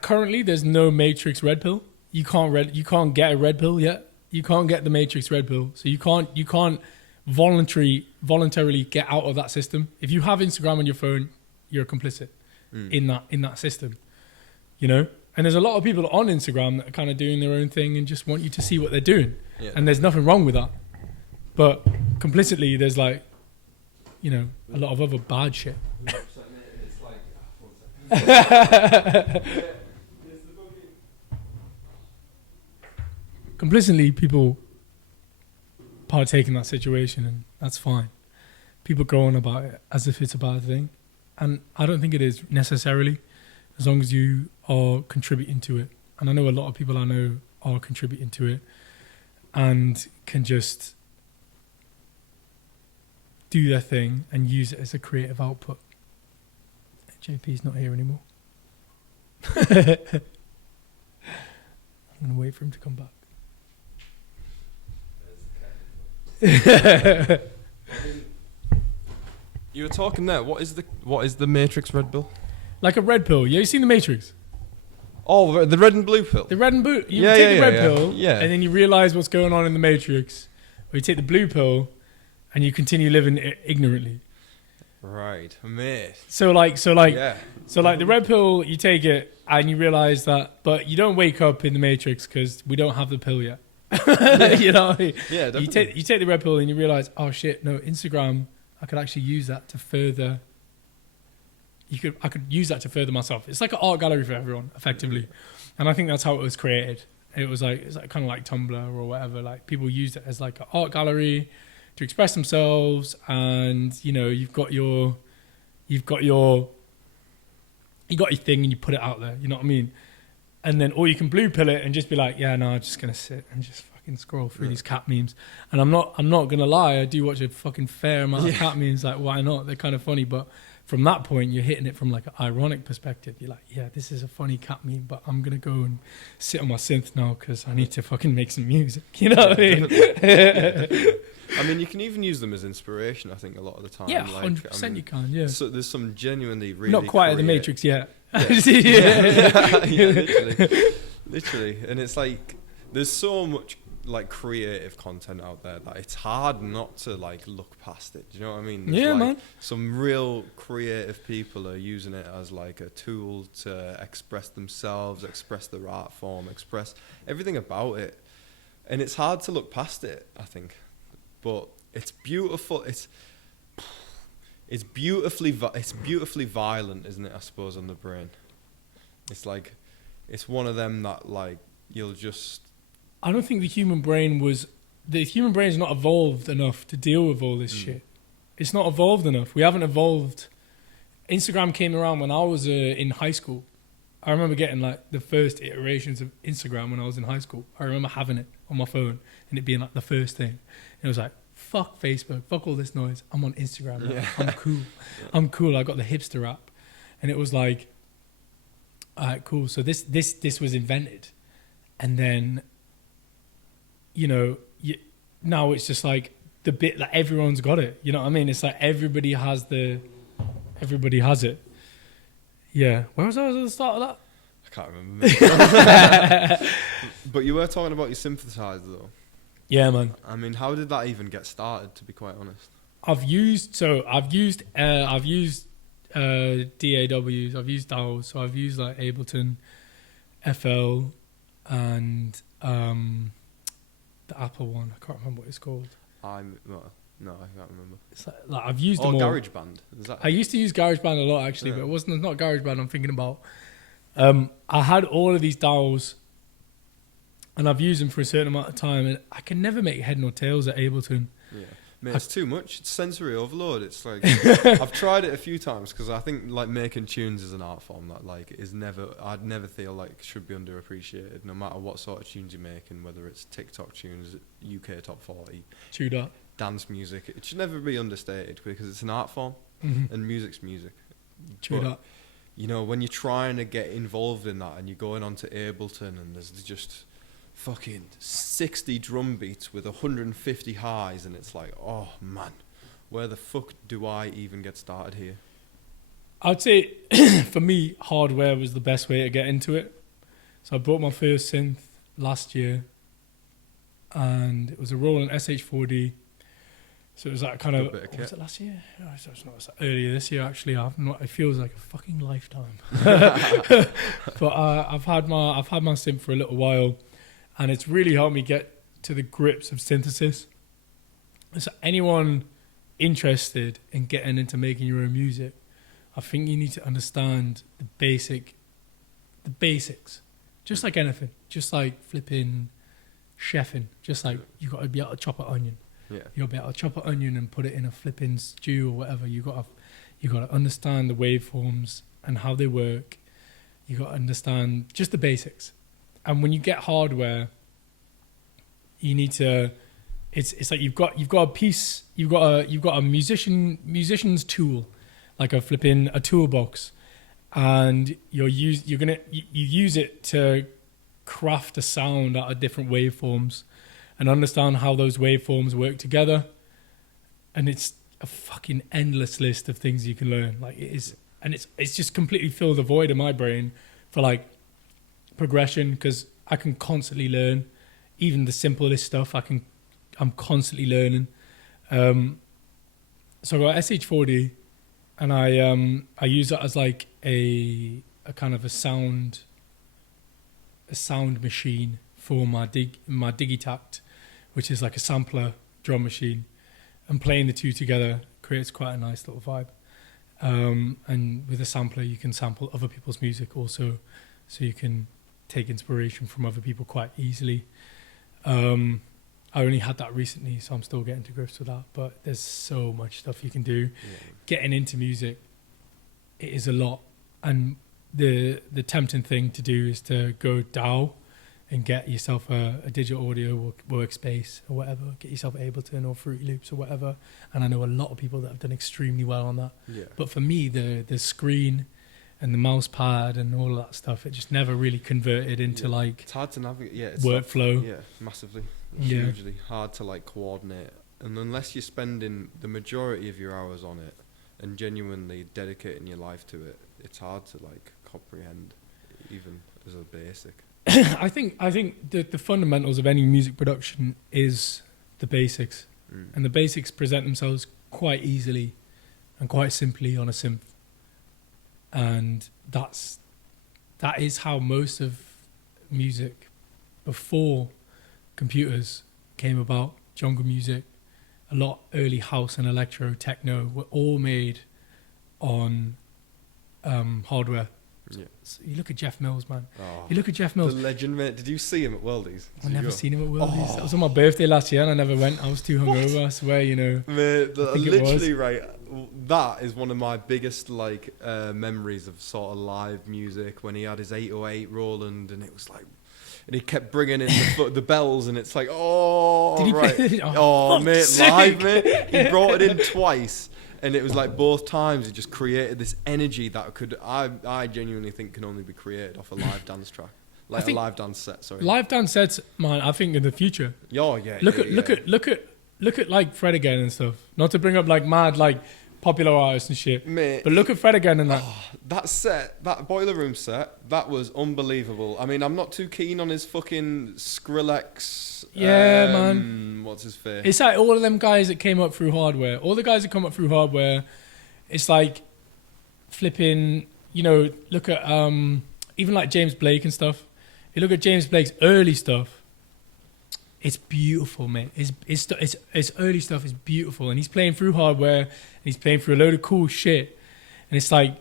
Currently there's no Matrix red pill. You can't get a red pill yet. You can't get the Matrix red pill. So you can't voluntarily get out of that system. If you have Instagram on your phone, you're complicit in that system. You know? And there's a lot of people on Instagram that are kind of doing their own thing and just want you to see what they're doing. Yeah. And there's nothing wrong with that. But complicitly, there's like, you know, a lot of other bad shit. Complicitly, people partake in that situation, and that's fine. People go on about it as if it's a bad thing, and I don't think it is necessarily, as long as you are contributing to it. And I know a lot of people I know are contributing to it and can just do their thing and use it as a creative output. JP's not here anymore. I'm going to wait for him to come back. You were talking there. What is the Matrix red pill? Like a red pill. You seen the Matrix? Oh, the red and blue pill. The red and blue. You take the red pill, and then you realize what's going on in the Matrix. Or you take the blue pill, and you continue living ignorantly. Right, mate. So the red pill, you take it and you realize that, but you don't wake up in the Matrix because we don't have the pill yet. You know what I mean? Yeah, definitely. You take the red pill and you realize, oh shit, no, Instagram, I could actually use that to further. I could use that to further myself. It's like an art gallery for everyone, effectively, and I think that's how it was created. It's like kind of like Tumblr or whatever. Like people used it as like an art gallery to express themselves, and you know you've got your thing and you put it out there. You know what I mean? And then or you can blue pill it and just be like, yeah, no, I'm just gonna sit and just fucking scroll through these cat memes. And I'm not gonna lie, I do watch a fucking fair amount of cat memes. Like, why not? They're kind of funny, but from that point, you're hitting it from like an ironic perspective. You're like, yeah, this is a funny cat meme, but I'm going to go and sit on my synth now because I need to fucking make some music. You know what I mean? I mean, you can even use them as inspiration, I think, a lot of the time. Yeah, 100% you can, yeah. So there's some genuinely really not quite at the Matrix yet. Literally. And it's like, there's so much like creative content out there that it's hard not to like look past it. Do you know what I mean? There's like man. Some real creative people are using it as like a tool to express themselves, express their art form, express everything about it. And it's hard to look past it, I think. But it's beautiful. It's beautifully violent, isn't it? I suppose on the brain. It's like, it's one of them that like you'll just. I don't think the human brain is not evolved enough to deal with all this shit. It's not evolved enough. We haven't evolved. Instagram came around when I was in high school. I remember getting like the first iterations of Instagram when I was in high school. I remember having it on my phone and it being like the first thing. And it was like, fuck Facebook, fuck all this noise. I'm on Instagram now. Yeah. I'm cool. I'm cool. I got the hipster app. And it was like, all right, cool. So this was invented. And then, you know, now it's just like the bit that everyone's got it. You know what I mean? It's like everybody has it. Yeah. Where was I at the start of that? I can't remember. But you were talking about your synthesizer though. Yeah, man. I mean, how did that even get started, to be quite honest? I've used DAWs, I've used DAWs, so I've used like Ableton, FL, and the Apple one. I can't remember what it's called. No, I can't remember. It's like I've used them all. GarageBand. I used to use GarageBand a lot actually, but it's not GarageBand I'm thinking about. I had all of these DAWs, and I've used them for a certain amount of time, and I can never make head nor tails at Ableton. Yeah. Mate, it's too much. It's sensory overload. It's like I've tried it a few times because I think like making tunes is an art form that like is never. I'd never feel like should be underappreciated, no matter what sort of tunes you're making, whether it's TikTok tunes, UK top 40, True that. dance music. It should never be understated because it's an art form, and music's music. True But, that. you know, when you're trying to get involved in that and you're going on to Ableton and there's just fucking 60 drum beats with 150 highs and it's like, oh man, where the fuck do I even get started here? I'd say for me, hardware was the best way to get into it. So I bought my first synth last year, and it was a Roland SH4D. So it was that kind of, Good bit of was kit. it last year? No, it's not, it's earlier this year actually. It feels like a fucking lifetime. But I've had my synth for a little while, and it's really helped me get to the grips of synthesis. So anyone interested in getting into making your own music, I think you need to understand the basics. Just like anything, just like flipping chefing, just like you got to be able to chop an onion. Yeah. You'll be able to chop an onion and put it in a flipping stew or whatever. You got to understand the waveforms and how they work. You got to understand just the basics. And when you get hardware, you need to. It's like you've got a piece. You've got a musician's tool, like a toolbox, and you use it to craft a sound out of different waveforms and understand how those waveforms work together. And it's a fucking endless list of things you can learn. Like it is, and it's just completely filled a void in my brain for like progression, because I can constantly learn. Even the simplest stuff, I'm constantly learning. So I got SH4D, and I use that as like a kind of a sound machine for my Digitact, which is like a sampler drum machine, and playing the two together creates quite a nice little vibe. And with a sampler, you can sample other people's music also, so you can take inspiration from other people quite easily. I only had that recently, so I'm still getting to grips with that, but there's so much stuff you can do. Yeah. Getting into music, it is a lot, and the tempting thing to do is to go DAW and get yourself a digital audio workspace or whatever, get yourself Ableton or Fruity Loops or whatever, and I know a lot of people that have done extremely well on that. Yeah. But for me, the screen and the mouse pad and all of that stuff, it just never really converted into like it's hard to navigate. Yeah, it's workflow. Massively, hugely hard to like coordinate, and unless you're spending the majority of your hours on it and genuinely dedicating your life to it, it's hard to like comprehend, even as a basic. I think the fundamentals of any music production is the basics, and the basics present themselves quite easily and quite simply on a synth. And that is how most of music before computers came about. Jungle music, a lot early house and electro, techno were all made on hardware. Yeah. So you look at Jeff Mills, man. Oh, you look at Jeff Mills. The legend, mate. Did you see him at Worldies? I've never seen him at Worldies. Oh. That was on my birthday last year and I never went. I was too hungover, I swear, you know. Mate, literally, right. That is one of my biggest like memories of sort of live music, when he had his 808 Roland, and it was like, and he kept bringing in the bells, and it's like, oh, right. Oh, mate, sick. Live, mate. He brought it in twice. And it was like both times it just created this energy that I genuinely think can only be created off a live dance track. Like a live dance set, sorry. Live dance sets, man, I think in the future. Oh, yeah. Look at like Fred Again and stuff. Not to bring up like mad like popular artists and shit. Mate, but look at Fred Again and that. Oh, that set, that Boiler Room set, that was unbelievable. I mean, I'm not too keen on his fucking Skrillex. Yeah, man. What's his face? It's like all of them guys that came up through hardware. All the guys that come up through hardware, it's like flipping, you know, look at even like James Blake and stuff. You look at James Blake's early stuff, it's beautiful, mate. His early stuff is beautiful, and he's playing through hardware, and he's playing through a load of cool shit. And it's like,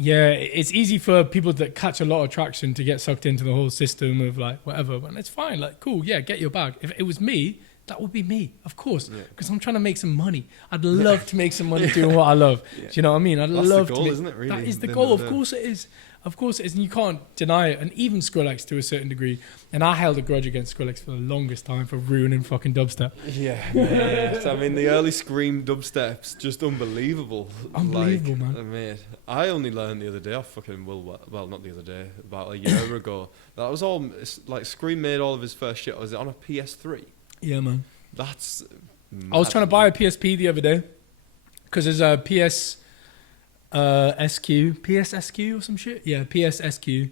Yeah, it's easy for people that catch a lot of traction to get sucked into the whole system of like whatever, and it's fine. Like, cool, yeah, get your bag. If it was me, that would be me, of course, because I'm trying to make some money. I'd love to make some money doing what I love. Do you know what I mean? I'd love the goal, to. Isn't it? Really, that is the goal. Of course it is. Of course it is, and you can't deny it. And even Skrillex to a certain degree. And I held a grudge against Skrillex for the longest time for ruining fucking dubstep. Yeah, I mean, the early Scream dubstep's just unbelievable. Unbelievable, like, man. Mate, I only learned the other day off fucking Will. Well, not the other day, about a year ago. That was all like Scream made all of his first shit. Was it on a PS3? Yeah, man. That's. I was trying to buy a PSP the other day because there's a PSSQ or some shit. Yeah, PSSQ.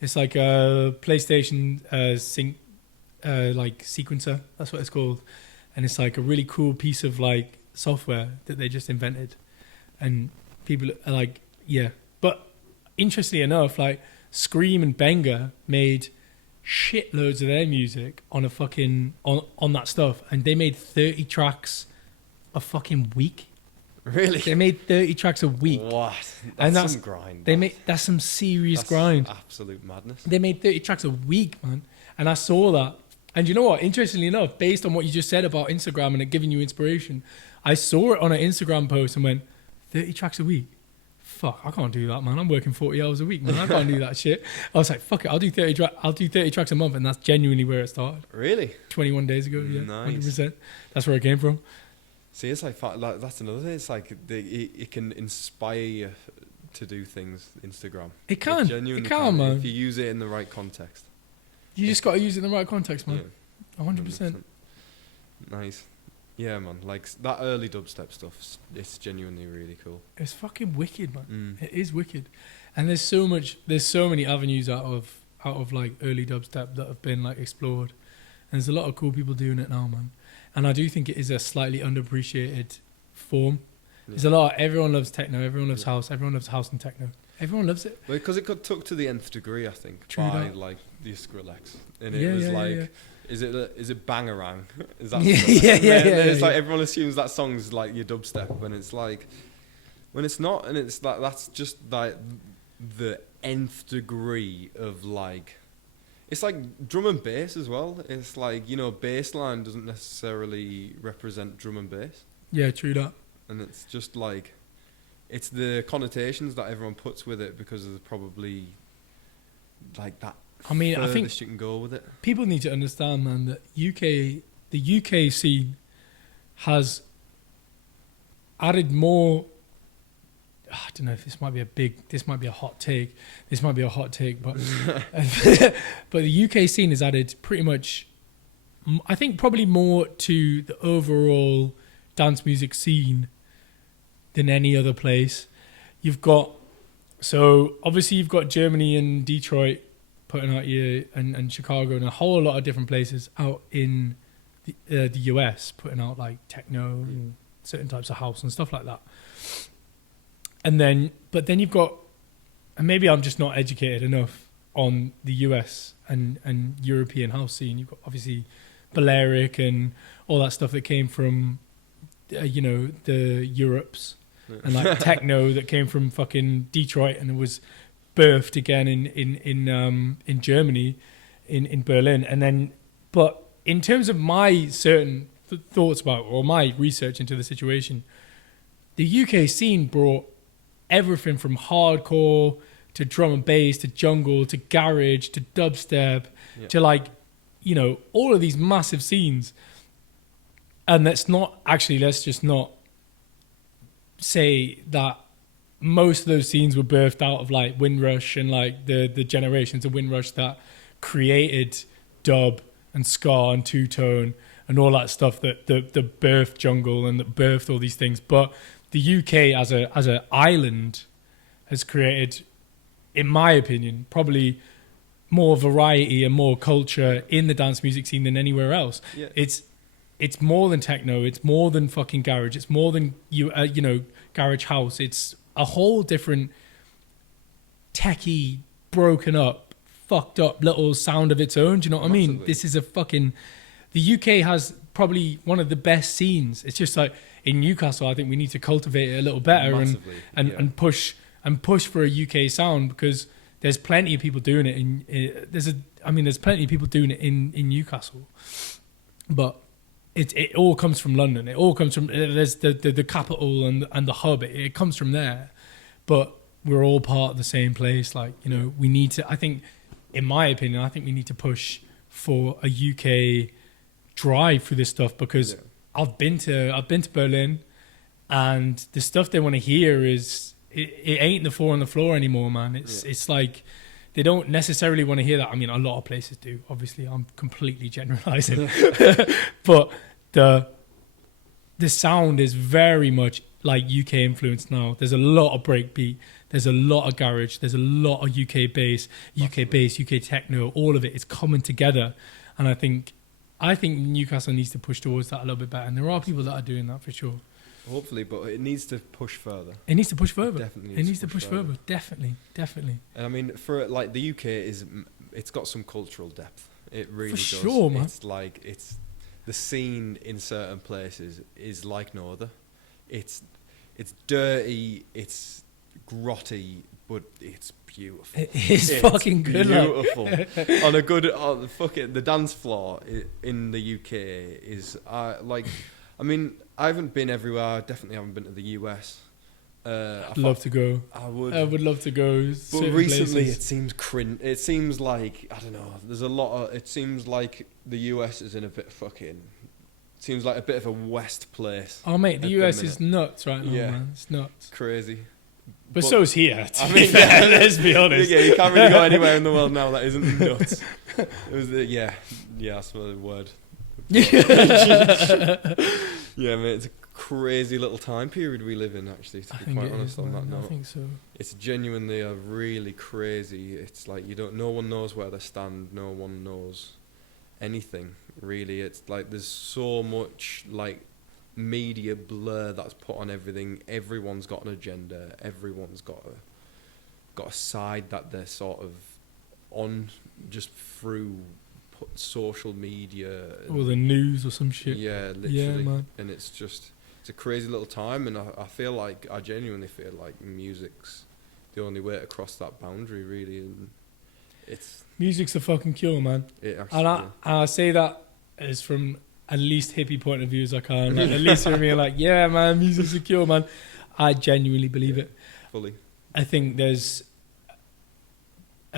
It's like a PlayStation sync like sequencer. That's what it's called, and it's like a really cool piece of like software that they just invented, and people are like, yeah. But interestingly enough, like Scream and Benga made shitloads of their music on a fucking on that stuff, and they made 30 tracks a fucking week. Really? They made 30 tracks a week. What? That's some grind. That's some serious grind. Absolute madness. They made 30 tracks a week, man. And I saw that. And you know what? Interestingly enough, based on what you just said about Instagram and it giving you inspiration, I saw it on an Instagram post and went, 30 tracks a week? Fuck, I can't do that, man. I'm working 40 hours a week, man. I can't do that shit. I was like, fuck it, I'll do 30 tracks a month, and that's genuinely where it started. Really? 21 days ago, yeah. Nice. 100%. That's where it came from. See, it's like that's another thing. It's like it can inspire you to do things. Instagram. It can. Genuinely It can, man. if you use it in the right context. You just got to use it in the right context, man. Yeah. 100%. Nice. Yeah, man. Like that early dubstep stuff. It's genuinely really cool. It's fucking wicked, man. Mm. It is wicked, and there's so many avenues out of like early dubstep that have been like explored, and there's a lot of cool people doing it now, man. And I do think it is a slightly underappreciated form. Yeah. There's a lot. Everyone loves techno. Everyone loves house. Everyone loves house and techno. Everyone loves it. Because it got took to the nth degree, I think, True by that. like the Skrillex, and it was like. Yeah. Is it Bangarang? Is that yeah. It's like everyone assumes that song's like your dubstep, and it's like when it's not, and it's like that's just like the nth degree of like. It's like drum and bass as well. It's like, you know, bass line doesn't necessarily represent drum and bass, Yeah, true that. and it's just like it's the connotations that everyone puts with it because of probably like that. I mean, I think furthest you can go with it. people need to understand, man, that the UK scene has added more. I don't know if this might be a hot take. But but the UK scene has added pretty much, I think, probably more to the overall dance music scene than any other place. Obviously you've got Germany and Detroit putting out and Chicago and a whole lot of different places out in the US putting out like techno and certain types of house and stuff like that. But then you've got, and maybe I'm just not educated enough on the US and European house scene. You've got obviously Balearic and all that stuff that came from, the Europes, and like techno that came from fucking Detroit and it was birthed again in Germany, in Berlin, but in terms of my certain thoughts about or my research into the situation, the UK scene brought everything from hardcore to drum and bass to jungle to garage to dubstep to like, all of these massive scenes. And let's just not say that most of those scenes were birthed out of like Windrush and like the generations of Windrush that created dub and ska and two-tone and all that stuff that the birthed jungle and that birthed all these things. But the UK as an island has created, in my opinion, probably more variety and more culture in the dance music scene than anywhere else. Yeah. It's more than techno. It's more than fucking garage. It's more than garage house. It's a whole different techie, broken up, fucked up little sound of its own. Do you know what I mean? This is the UK has probably one of the best scenes. It's just like in Newcastle, I think we need to cultivate it a little better and push and push for a UK sound, because there's plenty of people doing it. There's plenty of people doing it in Newcastle, but it all comes from London. It all comes from there's the capital and the hub. It comes from there, but we're all part of the same place. Like, you know, we need to. I think, in my opinion, I think we need to push for a UK drive through this stuff, because I've been to Berlin, and the stuff they want to hear is it ain't the four on the floor anymore, man. It's like they don't necessarily want to hear that. I mean, a lot of places do. Obviously, I'm completely generalizing, but the sound is very much like UK influence now. There's a lot of breakbeat. There's a lot of garage. There's a lot of UK bass, UK techno. All of it is coming together, and I think Newcastle needs to push towards that a little bit better. And there are people that are doing that for sure. Hopefully, but it needs to push further. It needs to push further. Definitely it needs to push further. Definitely. And I mean, for like the UK it's got some cultural depth. It really does. For sure, man. It's like the scene in certain places is like no other. It's dirty. It's grotty, but it's beautiful. It is fucking good. Beautiful. The dance floor in the UK is like. I mean, I haven't been everywhere. I definitely haven't been to the US. I'd love to go. I would love to go. But recently, it seems cringe. It seems like, I don't know. There's a lot of. It seems like the US is in a bit fucking. It seems like a bit of a West place. Oh mate, the US is nuts right now, man. It's nuts. It's crazy. But so is here. I mean, let's be honest. Yeah, you can't really go anywhere in the world now that isn't nuts. It was that's the word. Yeah, mate, it's a crazy little time period we live in, actually, to be quite honest on that note. I think so. It's genuinely a really crazy. It's like no one knows where they stand, no one knows anything, really. It's like there's so much like media blur that's put on everything. Everyone's got an agenda, everyone's got a side that they're sort of on just through social media or the news or some shit. Yeah, literally. Yeah, man. And it's a crazy little time, and I genuinely feel like music's the only way to cross that boundary, really. And music's the fucking cure, man. It actually, and I say that as from at least hippie point of view as I can. Like, at least for me, like, yeah, man, music's the cure, man. I genuinely believe it. Fully. I think there's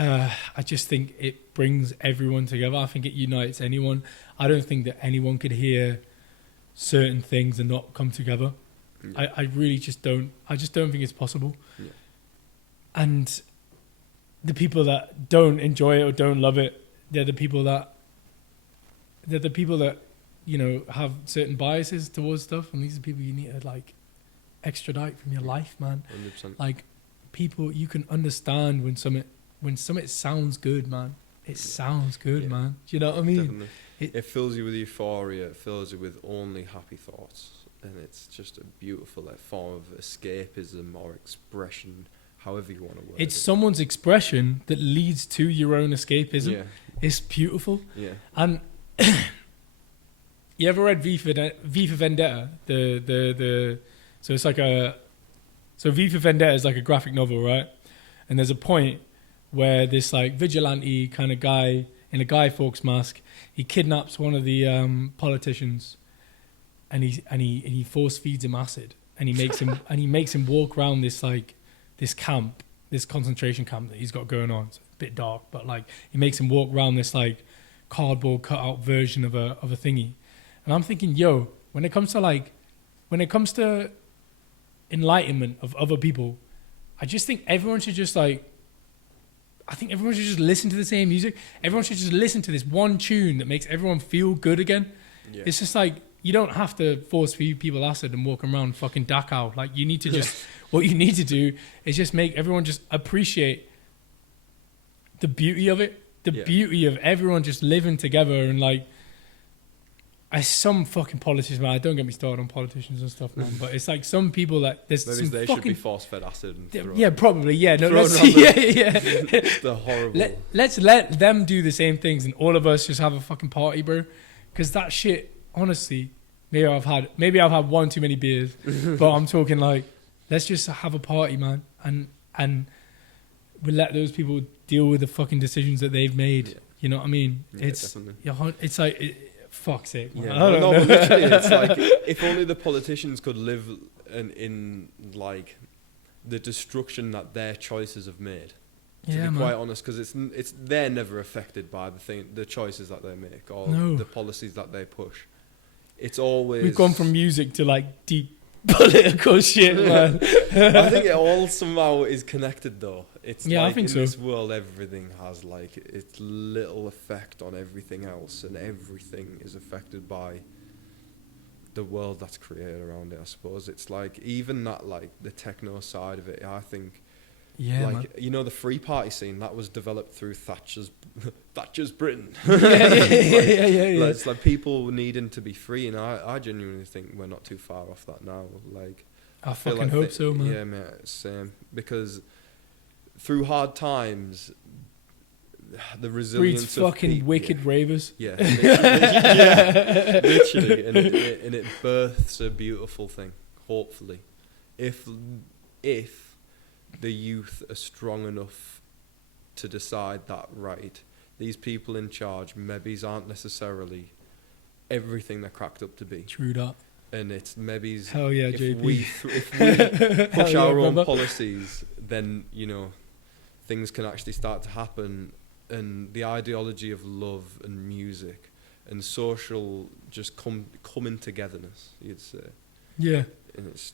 I just think it brings everyone together. I think it unites anyone. I don't think that anyone could hear certain things and not come together. Yeah. I really just don't. I just don't think it's possible. Yeah. And the people that don't enjoy it or don't love it, they're the people that you know have certain biases towards stuff, and these are people you need to like extradite from your life, man. 100%. Like people, you can understand when something sounds good, man. It sounds good, man. Do you know what I mean? Definitely. It fills you with euphoria. It fills you with only happy thoughts, and it's just a beautiful form of escapism or expression, however you want to word it. It's someone's expression that leads to your own escapism. Yeah. It's beautiful. Yeah. And you ever read V for Vendetta? So it's like V for Vendetta is like a graphic novel, right? And there's a point where this like vigilante kind of guy in a Guy Fawkes mask, he kidnaps one of the politicians, and he force feeds him acid, and he makes him walk around this camp, this concentration camp that he's got going on. It's a bit dark, but like he makes him walk around this like cardboard cutout version of a thingy. And I'm thinking, yo, when it comes to enlightenment of other people, I just think everyone should just listen to the same music. Everyone should just listen to this one tune that makes everyone feel good again. Yeah. It's just like, you don't have to force feed people acid and walk around fucking Dachau. Like, you need to just, what you need to do is just make everyone just appreciate the beauty of it. The beauty of everyone just living together. And like, some fucking politicians, man, don't get me started on politicians and stuff, man, but it's like some people that there's maybe some they fucking, should be force-fed acid and probably, yeah. No, the horrible. Let's let them do the same things, and all of us just have a fucking party, bro. Because that shit, honestly, maybe I've had one too many beers, but I'm talking like, let's just have a party, man, and and we let those people deal with the fucking decisions that they've made. Yeah. You know what I mean? Yeah, definitely. It's like, fuck's sake. Man. Yeah, I don't know. but literally, it's like if only the politicians could live in like the destruction that their choices have made. To be quite honest, because it's they're never affected by the choices that they make or the policies that they push. It's always we've gone from music to like deep political shit, man. I think it all somehow is connected, though. It's yeah, like I think in so. this world, everything has like its little effect on everything else, and everything is affected by the world that's created around it. I suppose it's like even that, like the techno side of it. I think, Yeah, like man. you know, the free party scene that was developed through Thatcher's Britain. yeah. Like, it's like people needing to be free, and I genuinely think we're not too far off that now. Like I feel fucking like hope so, man. Yeah, mate, same. Because through hard times, the resilience Breeds of fucking people, wicked ravers. yeah, yeah, literally, and it births a beautiful thing. Hopefully, if the youth are strong enough to decide that, right, these people in charge maybe aren't necessarily everything they're cracked up to be. True that. And it's maybe Hell yeah, if JP. if we push Hell yeah, our own brother. policies, then you know things can actually start to happen, and the ideology of love and music and social just coming togetherness, you'd say. Yeah. And it's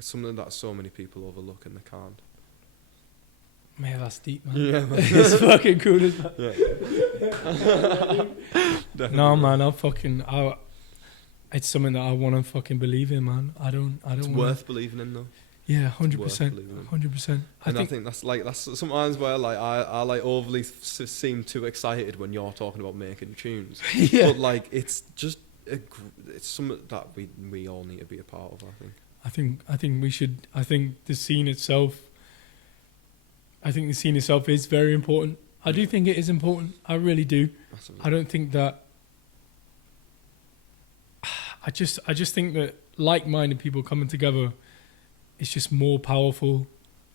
something that so many people overlook and they can't. Man, that's deep, man. Yeah, man. It's fucking cool, isn't it? Yeah. No, man, it's something that I want to fucking believe in, man. I don't It's wanna, worth believing in, though. Yeah, Worth 100%. believing in. 100%. And I think that's sometimes where like I like overly seem too excited when you're talking about making tunes. yeah. But like it's just it's something that we all need to be a part of. I think. I think we should. I think the scene itself is very important. I do think it is important. I really do. Massively. I don't think that. I just think that like-minded people coming together is just more powerful.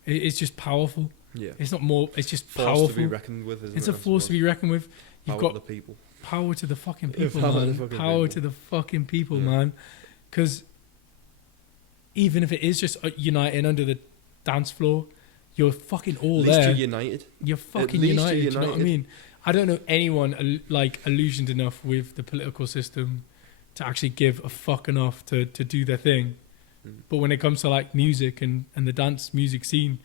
It's just powerful. Yeah. It's not more. It's just Force powerful. to be reckoned with. Isn't It's it, a force to be reckoned with. You've Power got to the people. power to the fucking Yeah, people, power to man. the fucking Power people. to the fucking people, Yeah. man. Because even if it is just uniting under the dance floor, you're fucking all At least there. you're united. You're fucking least you're united. You know what I united. mean? I don't know anyone illusioned enough with the political system to actually give a fuck enough to do their thing. But when it comes to like music and the dance music scene,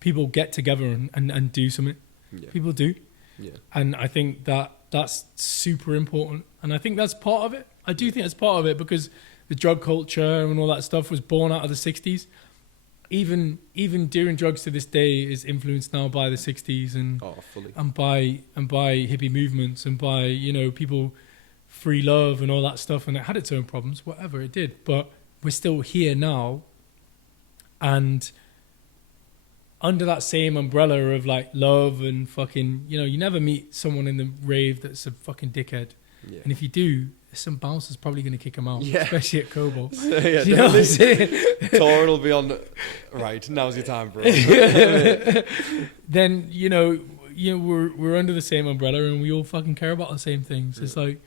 people get together and do something. Yeah. People do. Yeah. And I think that's super important. And I think that's part of it. I do think that's part of it because the drug culture and all that stuff was born out of the 60s. Even doing drugs to this day is influenced now by the 60s and Fully. and by hippie movements and by, you know, people free love and all that stuff, and it had its own problems, whatever it did. But we're still here now, and under that same umbrella of like love and fucking, you know, you never meet someone in the rave that's a fucking dickhead. Yeah. And if you do, some bouncer's probably going to kick him out, Yeah. especially at Cobalt. Yeah, You know what I'm definitely. saying? Torin will be on. Right, now's your time, bro. Then you know we're under the same umbrella and we all fucking care about the same things. It's like,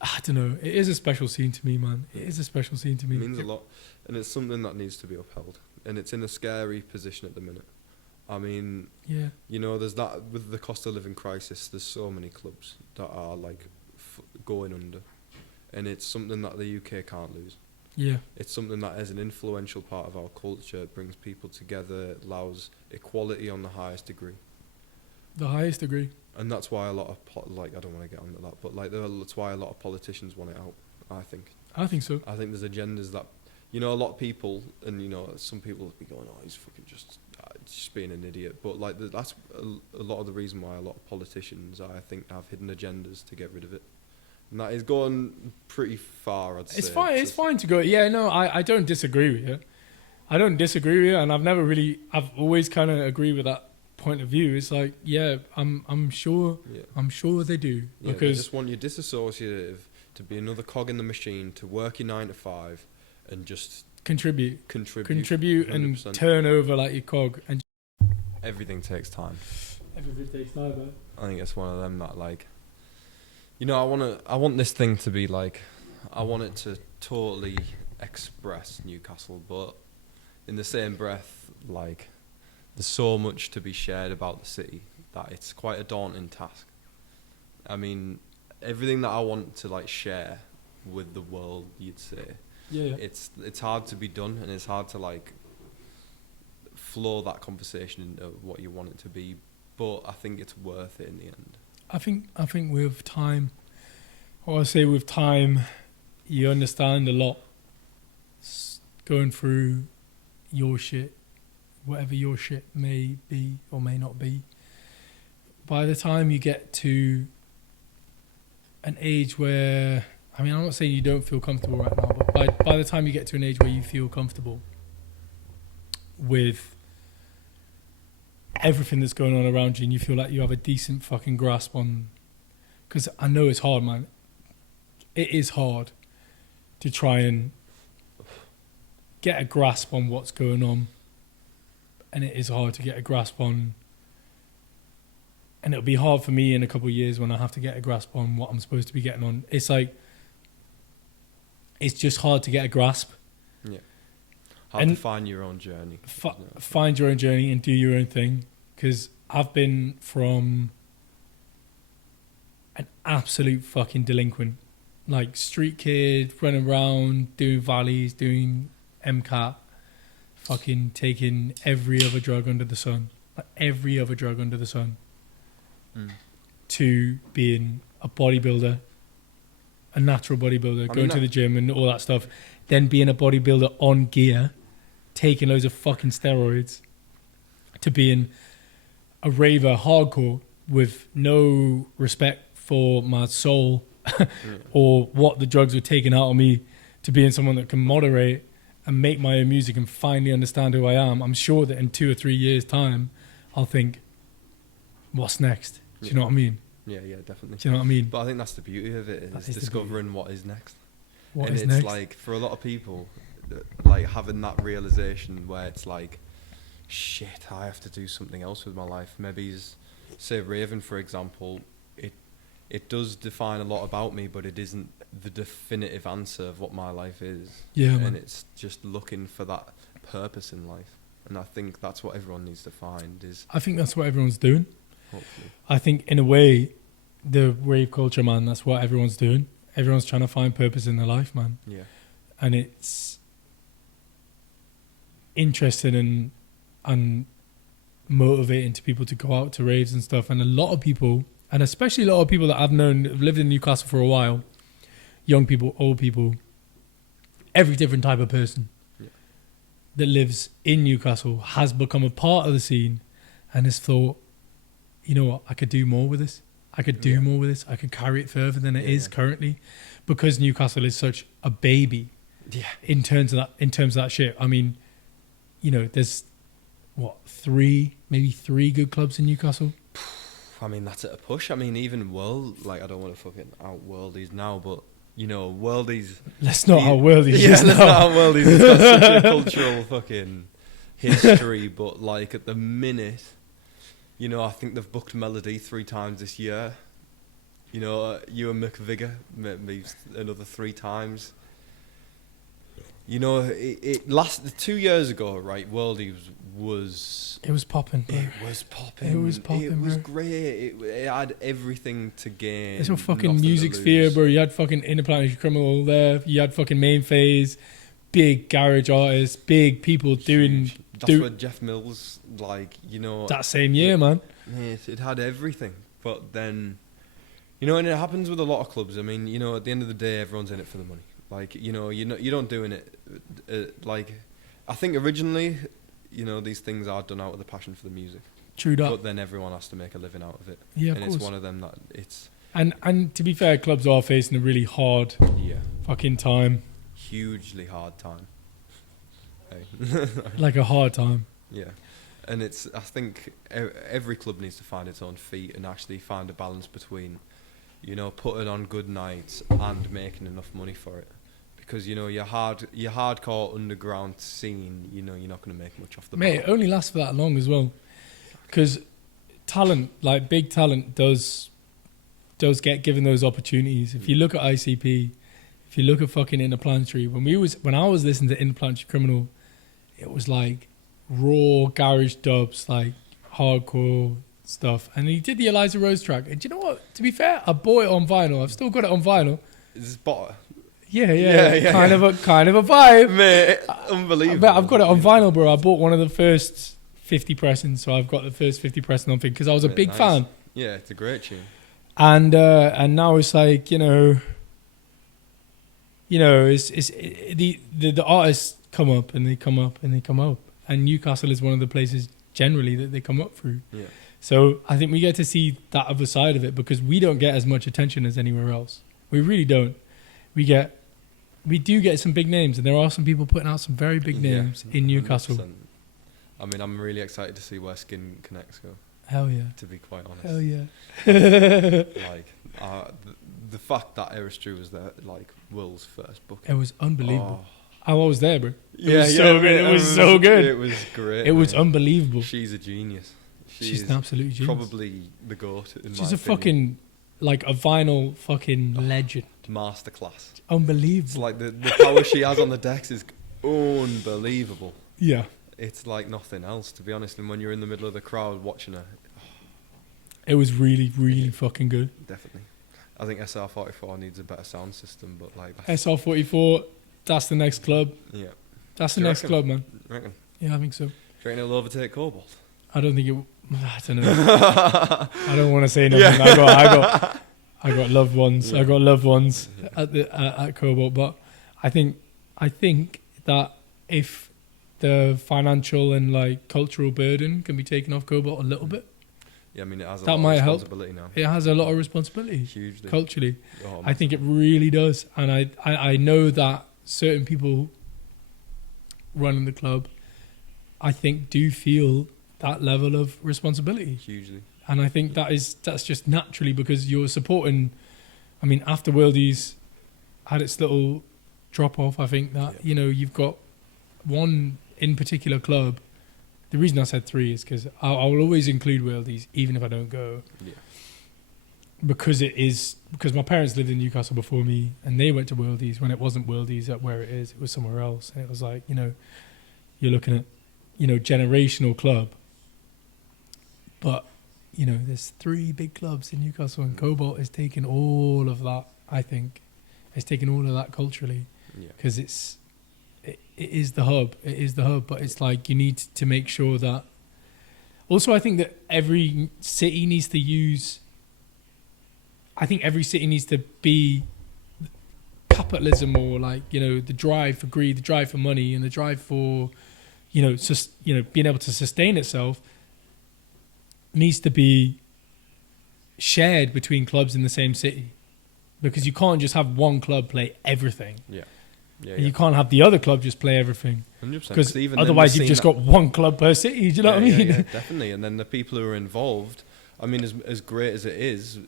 I don't know. It is a special scene to me, man. It is a special scene to me. It means a lot, and it's something that needs to be upheld. And it's in a scary position at the minute. I mean, Yeah. you know, there's that with the cost of living crisis. There's so many clubs that are like going under, and it's something that the UK can't lose. Yeah. It's something that, as an influential part of our culture, brings people together, allows equality on the highest degree. The highest degree. And that's why a lot of I don't want to get onto that, but like that's why a lot of politicians want it out. I think So. there's agendas that, you know, a lot of people, and you know, some people will be going, oh, he's fucking just being an idiot. But like that's a lot of the reason why a lot of politicians, I think, have hidden agendas to get rid of it. And that is going pretty far, I'd say. It's fine. It's fine to go. Yeah. No, I don't disagree with you. I don't disagree with you, and I've always kind of agreed with that point of view. It's like, yeah, I'm sure. Yeah. I'm sure they do, Yeah, they because just want you disassociative, to be another cog in the machine, to work your 9 to 5, and just contribute and 100%. turn over like your cog. And Everything takes time. everything takes time, man. I think it's one of them that, like, you know, I want this thing to be like, I want it to totally express Newcastle, but in the same breath, like, there's so much to be shared about the city that it's quite a daunting task. I mean, everything that I want to, like, share with the world, you'd say, it's hard to be done, and it's hard to, like, flow that conversation into what you want it to be, but I think it's worth it in the end. I think with time, or I say with time, you understand a lot. Going through your shit, whatever your shit may be or may not be. By the time you get to an age where, I mean, I'm not saying you don't feel comfortable right now, but by the time you get to an age where you feel comfortable with everything that's going on around you, and you feel like you have a decent fucking grasp on, because I know it's hard, man. It is hard to try and get a grasp on what's going on, and it is hard to get a grasp on, and it'll be hard for me in a couple of years when I have to get a grasp on what I'm supposed to be getting on. It's like, it's just hard to get a grasp. Yeah. Hard to find your own journey. Find your own journey and do your own thing. Because I've been from an absolute fucking delinquent, like street kid, running around, doing valleys, doing MCAT, fucking taking every other drug under the sun, like every other drug under the sun, to being a bodybuilder, a natural bodybuilder, going to the gym and all that stuff, then being a bodybuilder on gear, taking loads of fucking steroids, to being a raver hardcore with no respect for my soul or what the drugs were taking out of me, to being someone that can moderate and make my own music and finally understand who I am. I'm sure that in 2 or 3 years' time, I'll think, what's next? Do you know what I mean? Yeah, definitely. Do you know what I mean? But I think that's the beauty of it, is discovering what is next. What and is it's next? like, for a lot of people, like, having that realization where it's like, shit, I have to do something else with my life. Maybe, say, Raven, for example, it does define a lot about me, but it isn't the definitive answer of what my life is. Yeah, man. And it's just looking for that purpose in life. And I think that's what everyone needs to find. I think that's what everyone's doing. Hopefully. I think, in a way, the rave culture, man, that's what everyone's doing. Everyone's trying to find purpose in their life, man. Yeah. And it's interesting and motivating to people to go out to raves and stuff. And a lot of people, and especially a lot of people that I've known, have lived in Newcastle for a while, young people, old people, every different type of person that lives in Newcastle has become a part of the scene and has thought, you know what, I could do more with this. I could do more with this. I could carry it further than it is currently, because Newcastle is such a baby in terms of that shit. I mean, you know, there's maybe three good clubs in Newcastle. I mean, that's at a push. I mean, even like, I don't want to fucking out worldies now, but, you know, worldies. Let's not out worldies. Yeah, let's not out worldies. It's got such a cultural fucking history, but, like, at the minute, you know, I think they've booked Melody 3 times this year. You know, Ewan McVigar maybe another 3 times. You know, it lasted 2 years ago, right? Worldies was... It was popping, bro. It was popping. It was great. It had everything to gain. It's a fucking music sphere, bro. You had fucking Interplanetary Criminal there. You had fucking Main Phase. Big garage artists. Big people doing... That's where Jeff Mills, like, you know... That same year, man. It had everything. But then... You know, and it happens with a lot of clubs. I mean, you know, at the end of the day, everyone's in it for the money. Like, you know, you don't doing it... like, I think originally, you know, these things are done out of the passion for the music. True that. But then everyone has to make a living out of it. Yeah, of and course. It's one of them that it's... And to be fair, clubs are facing a really hard fucking time. Hugely hard time. Like a hard time. Yeah. And it's, I think every club needs to find its own feet and actually find a balance between, you know, putting on good nights and making enough money for it. because your hardcore underground scene, you're not going to make much off the Mate, bat. it only lasts for that long as well. Because talent, like big talent, does get given those opportunities. If you look at ICP, if you look at fucking Interplanetary, when I was listening to Interplanetary Criminal, it was like raw garage dubs, like hardcore stuff. And he did the Eliza Rose track. And do you know what? To be fair, I bought it on vinyl. I've still got it on vinyl. Is this bot? Yeah. Kind of a vibe. Mate, unbelievable. But I've got it on vinyl, bro. I bought one of the first 50 pressings, so I've got the first 50 pressing on thing because I was a big fan. Yeah, it's a great tune. And now it's like it's the artists come up and they come up and they come up, and Newcastle is one of the places generally that they come up through. Yeah. So I think we get to see that other side of it because we don't get as much attention as anywhere else. We really don't. We do get some big names, and there are some people putting out some very big names in Newcastle. 100%. I mean, I'm really excited to see where Skin Connects go. Hell yeah. To be quite honest. Hell yeah. Like, the fact that Aristu was there, like, Will's first book. It was unbelievable. Oh. I was there, bro. It was so good. It was so good. It was great. It was unbelievable. She's a genius. She's an absolute genius. Probably the GOAT in She's my a opinion. fucking, like a vinyl fucking legend. Masterclass. Unbelievable. It's like the power she has on the decks is unbelievable. Yeah. It's like nothing else, to be honest. And when you're in the middle of the crowd watching her, It was really, really fucking good. definitely. I think SR44 needs a better sound system, but like, SR44, that's the next club. yeah. That's the Do you next reckon? club, man. Reckon? Yeah, I think so. Do you reckon it'll overtake Cobalt? I don't think it. I don't know. I don't want to say nothing. Yeah. I got loved ones. Yeah. I got loved ones at Cobalt, but I think that if the financial and like cultural burden can be taken off Cobalt a little bit, Yeah, I mean, it has a That lot might of help. responsibility now. it has a lot of responsibility Hugely. culturally. Oh, I think it really does, and I know that certain people running the club, I think, do feel that level of responsibility. hugely. And I think that's just naturally because you're supporting. I mean, after Worldies had its little drop off, I think that you've got one in particular club. The reason I said three is because I will always include Worldies, even if I don't go, Yeah. because my parents lived in Newcastle before me, and they went to Worldies when it wasn't Worldies at where it is. It was somewhere else, and it was like you're looking at generational club, but. There's three big clubs in Newcastle, and Cobalt is taking all of that. I think it's taking all of that culturally Yeah. because it is the hub. It is the hub, but it's like you need to make sure that. Also, I think that every city needs to use. I think every city needs to be capitalism, or like the drive for greed, the drive for money, and the drive for being able to sustain itself. Needs to be shared between clubs in the same city, because you can't just have one club play everything. Yeah. Yeah. And you can't have the other club just play everything, 100%. because even otherwise you've just got one club per city. Do you know what I mean? Yeah, definitely. And then the people who are involved, I mean, as great as it is,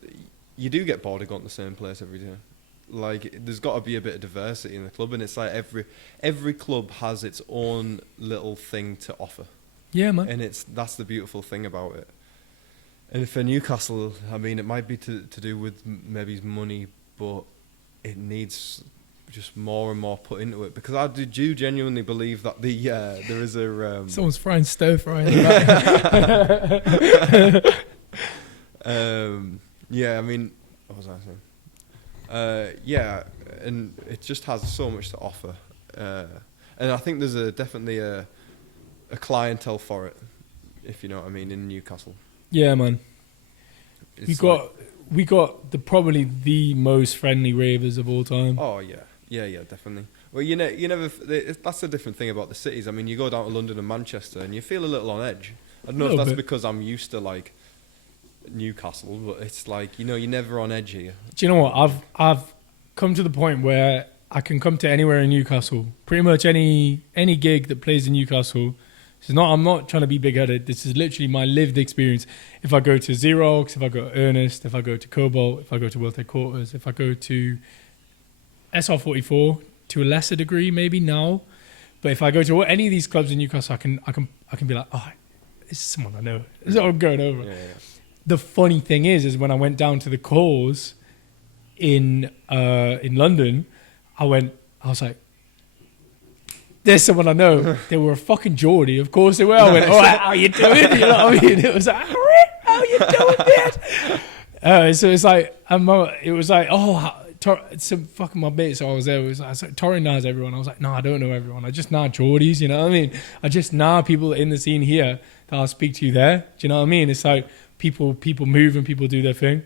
you do get bored of going to the same place every day. Like, there's got to be a bit of diversity in the club, and it's like every club has its own little thing to offer. Yeah, man. And that's the beautiful thing about it. And for Newcastle, I mean, it might be to do with maybe money, but it needs just more and more put into it, because I do genuinely believe that there is a Someone's frying stir fry. Yeah, I mean, what was I saying? Yeah, and it just has so much to offer, and I think there's definitely a clientele for it, if you know what I mean, in Newcastle. Yeah, man. It's We got probably the most friendly ravers of all time. Oh yeah, definitely. Well, you never. That's the different thing about the cities. I mean, you go down to London and Manchester, and you feel a little on edge. I don't know if that's because I'm used to like Newcastle, but it's like you're never on edge here. Do you know what? I've come to the point where I can come to anywhere in Newcastle. Pretty much any gig that plays in Newcastle. I'm not trying to be big-headed. This is literally my lived experience. If I go to Xerox, if I go to Ernest, if I go to Cobalt, if I go to World Headquarters, if I go to SR44, to a lesser degree maybe now. But if I go to any of these clubs in Newcastle, I can be like, oh, this is someone I know. This is what I'm going over. Yeah. The funny thing is when I went down to the cause in London, I was like, there's someone I know. They were a fucking Geordie, of course they were. I went, all right, how you doing? You know what I mean? It was like, how you doing, man? So it's like, it was like, some fucking my bit. So I was there. I was like, Torin knows everyone. I was like, no, I don't know everyone. I just know Geordies. You know what I mean? I just know people in the scene here that I'll speak to there. Do you know what I mean? It's like people move and people do their thing.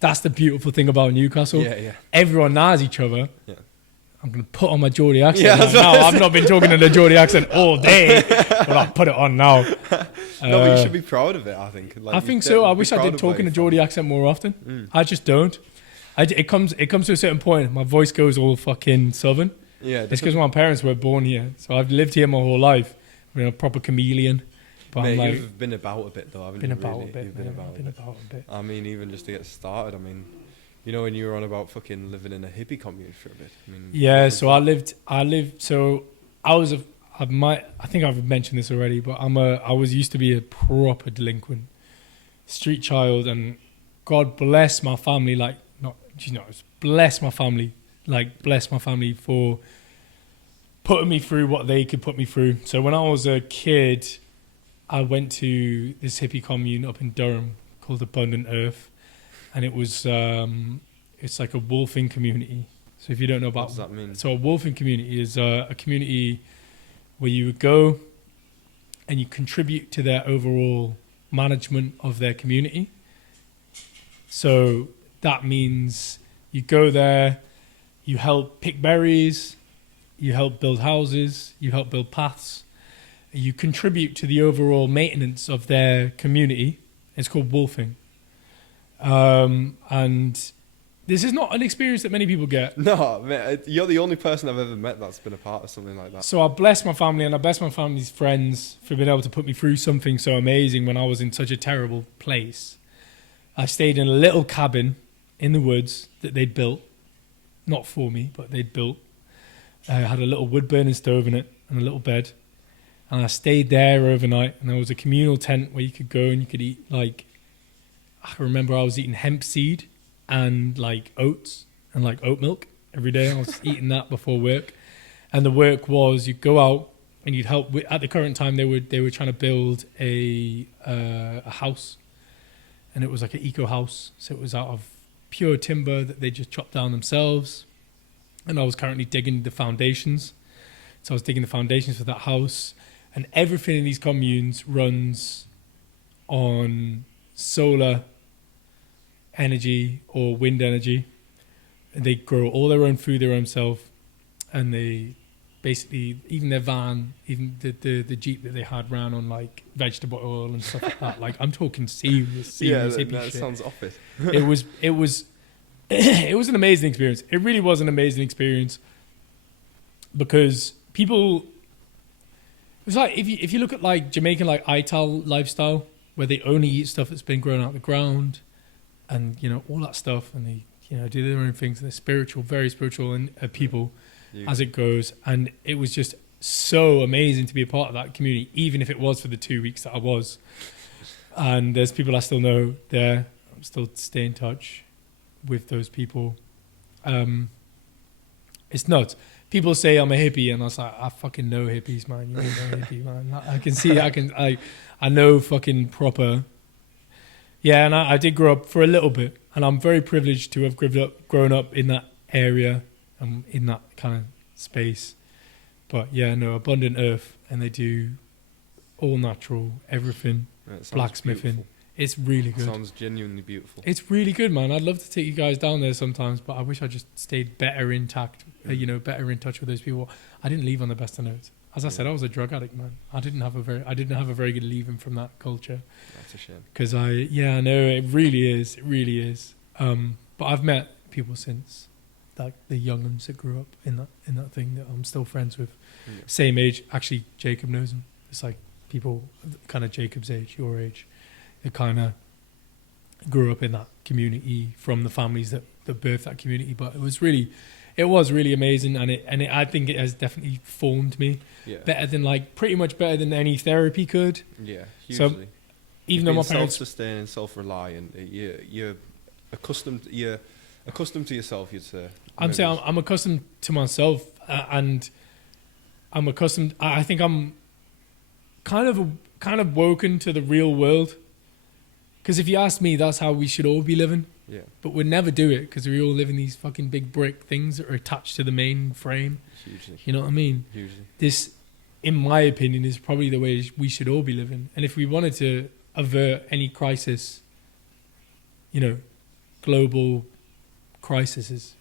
That's the beautiful thing about Newcastle. Yeah. Everyone knows each other. Yeah. I'm going to put on my Geordie accent now. I've not been talking in a Geordie accent all day, but I'll put it on now. No, but you should be proud of it, I think. I think so. I wish I did talk in a Geordie accent more often. I just don't. It comes to a certain point, my voice goes all fucking southern. Yeah. It's because my parents were born here. So I've lived here my whole life. I've been a proper chameleon. But Mate, I'm like, you've been about a bit though, haven't you? You've been about a bit. I mean, even just to get started, I mean, you know, when you were on about fucking living in a hippie commune for a bit. I mean, yeah, so I think I've mentioned this already, but I used to be a proper delinquent street child, and God bless my family, bless my family for putting me through what they could put me through. So when I was a kid, I went to this hippie commune up in Durham called Abundant Earth, and it was it's like a wolfing community. So if you don't know about, what does that mean? So a wolfing community is a community where you would go and you contribute to their overall management of their community. So that means you go there, you help pick berries, you help build houses, you help build paths, you contribute to the overall maintenance of their community. It's called wolfing. And this is not an experience that many people get. No, man, you're the only person I've ever met that's been a part of something like that. So I bless my family and I bless my family's friends for being able to put me through something so amazing when I was in such a terrible place. I stayed in a little cabin in the woods that they'd built. Not for me, but they'd built. I had a little wood burning stove in it and a little bed. And I stayed there overnight, and there was a communal tent where you could go and you could eat, like, I remember I was eating hemp seed and like oats and like oat milk every day. I was eating that before work. And the work was you'd go out and you'd help with, at the current time they were trying to build a house, and it was like an eco house. So it was out of pure timber that they just chopped down themselves. And I was currently digging the foundations. So I was digging the foundations for that house. And everything in these communes runs on solar energy or wind energy. And they grow all their own food, their own self. And they basically, even their van, even the Jeep that they had ran on like vegetable oil and stuff like that. Like, I'm talking serious hippie that shit. sounds off it. It was it was an amazing experience. It really was an amazing experience because people, it was like if you look at like Jamaican like Ital lifestyle where they only eat stuff that's been grown out of the ground and you know all that stuff, and they do their own things. They're spiritual, very spiritual and people as it goes. And it was just so amazing to be a part of that community, even if it was for the 2 weeks that I was. And there's people I still know there. I'm still stay in touch with those people. It's nuts. People say I'm a hippie, and I was like, I fucking know hippies, man. You know hippie, man. I can see, I know fucking proper. Yeah, and I did grow up for a little bit, and I'm very privileged to have grown up in that area, in that kind of space. But yeah, no, Abundant Earth, and they do all natural, everything, blacksmithing. Beautiful. It's really good. Sounds genuinely beautiful. It's really good, man. I'd love to take you guys down there sometimes, but I wish I just stayed better intact, better in touch with those people. I didn't leave on the best of notes. As I said, I was a drug addict, man. I didn't have a very good leaving from that culture. That's a shame. Because I know it really is. It really is. But I've met people since, like the young'uns that grew up in that thing that I'm still friends with. Yeah. Same age. Actually, Jacob knows him. It's like people kind of Jacob's age, your age. They kind of grew up in that community from the families that birthed that community. But it was really it was really amazing, and I think it has definitely formed me Yeah. better than pretty much better than any therapy could. Yeah, So, hugely. even though my Being parents, self-sustaining, self-reliant, you're accustomed to yourself. You'd say. I'm Maybe. saying I'm accustomed to myself, and I'm accustomed. I think I'm kind of woken to the real world. Because if you ask me, that's how we should all be living. Yeah. But we'd never do it because we all live in these fucking big brick things that are attached to the main frame. Hugely. You know what I mean? Hugely. This, in my opinion, is probably the way we should all be living. And if we wanted to avert any crisis, global crises,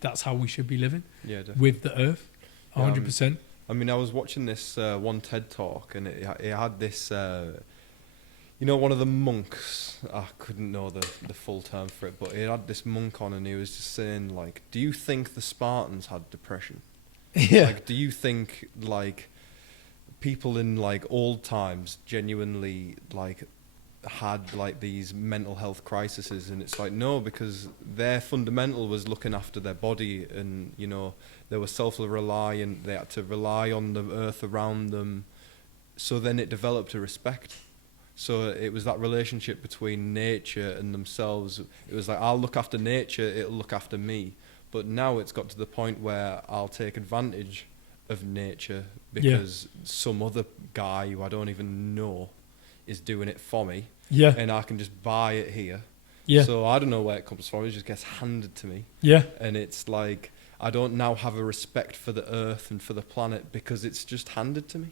that's how we should be living. Yeah, definitely. With the earth, Yeah, 100%. I mean, I was watching this one TED talk, and it had this, one of the monks. I couldn't know the full term for it, but it had this monk on, and he was just saying, like, do you think the Spartans had depression? Yeah. Like, do you think, like, people in, like, old times genuinely, like, had, like, these mental health crises? And it's like, no, because their fundamental was looking after their body, and, they were self-reliant, they had to rely on the earth around them. So then it developed a respect. So it was that relationship between nature and themselves. It was like, I'll look after nature, it'll look after me. But now it's got to the point where I'll take advantage of nature because some other guy who I don't even know is doing it for me. Yeah. And I can just buy it here. Yeah. So I don't know where it comes from. It just gets handed to me. Yeah. And it's like, I don't now have a respect for the earth and for the planet because it's just handed to me.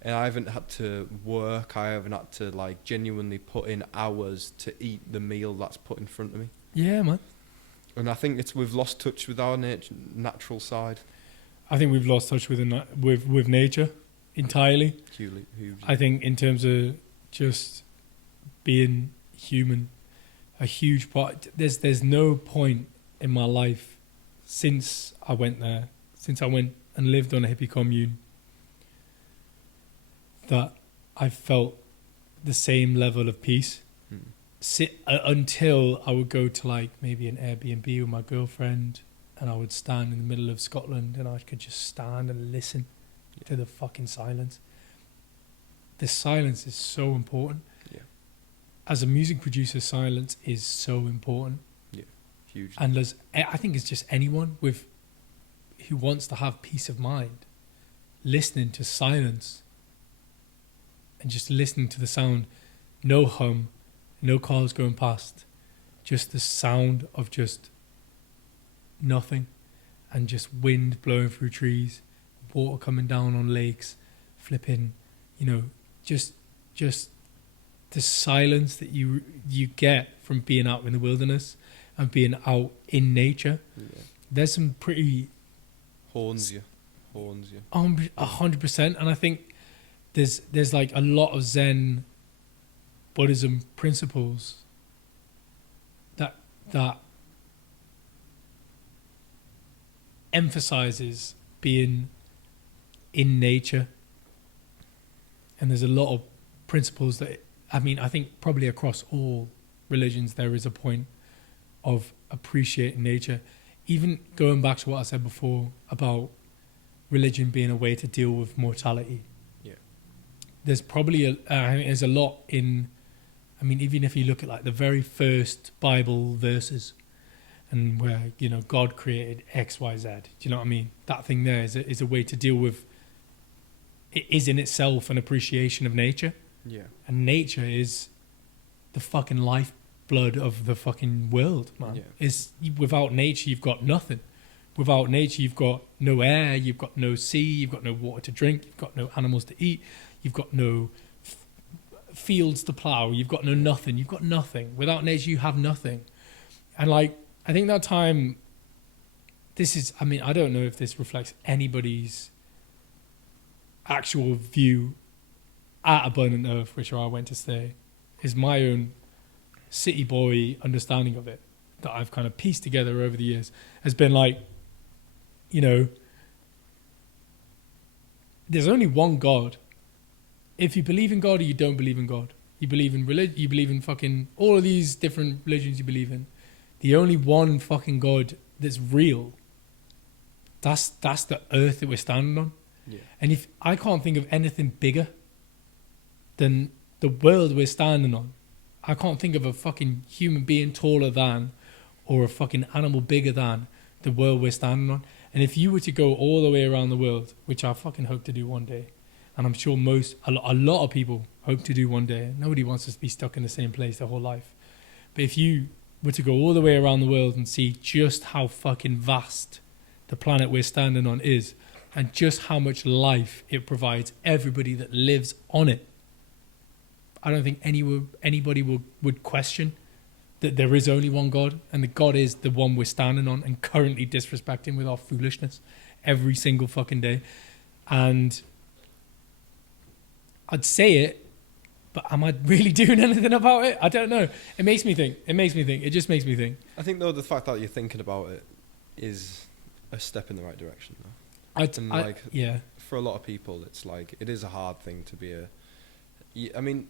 And I haven't had to work. I haven't had to, like, genuinely put in hours to eat the meal that's put in front of me. Yeah, man. And I think we've lost touch with our natural side. I think we've lost touch with nature entirely. Hugely. I think in terms of just being human, a huge part. There's no point in my life since I went there, since I went and lived on a hippie commune, that I felt the same level of peace. Until I would go to, like, maybe an Airbnb with my girlfriend, and I would stand in the middle of Scotland and I could just stand and listen to the fucking silence. The silence is so important. Yeah. As a music producer, silence is so important. Yeah, huge. And I think it's just anyone who wants to have peace of mind, listening to silence and just listening to the sound, no hum, no cars going past, just the sound of just nothing, and just wind blowing through trees, water coming down on lakes, flipping, just the silence that you get from being out in the wilderness and being out in nature. Yeah. There's some pretty Horns you. 100%, and I think there's like a lot of Zen Buddhism principles that emphasizes being in nature, and there's a lot of principles that I think probably across all religions there is a point of appreciating nature. Even going back to what I said before about religion being a way to deal with mortality. Yeah. There's probably there's a lot in, even if you look at, like, the very first Bible verses, and where, God created X, Y, Z. Do you know what I mean? That thing there is a way to deal with, it is in itself an appreciation of nature. Yeah. And nature is the fucking lifeblood of the fucking world, man. Yeah. Without nature, you've got nothing. Without nature, you've got no air, you've got no sea, you've got no water to drink, you've got no animals to eat, you've got no fields to plow, you've got no nothing. You've got nothing. Without nature, you have nothing. And, like, I think that time, I don't know if this reflects anybody's actual view at Abundant Earth, which I went to stay, is my own city boy understanding of it that I've kind of pieced together over the years, has been like, there's only one God. If you believe in God or you don't believe in God, you believe in religion, you believe in fucking all of these different religions you believe in, the only one fucking God that's real That's the earth that we're standing on. Yeah. And if I can't think of anything bigger than the world we're standing on, I can't think of a fucking human being taller than, or a fucking animal bigger than the world we're standing on. And if you were to go all the way around the world, which I fucking hope to do one day, and I'm sure a lot of people hope to do one day. Nobody wants us to be stuck in the same place their whole life. But if you were to go all the way around the world and see just how fucking vast the planet we're standing on is, and just how much life it provides everybody that lives on it, I don't think anybody would question that there is only one God, and the God is the one we're standing on and currently disrespecting with our foolishness every single fucking day. And I'd say it, but am I really doing anything about it? I don't know. It makes me think. It just makes me think. I think, though, the fact that you're thinking about it is a step in the right direction, though. Yeah. For a lot of people, it's like, it is a hard thing to be I mean,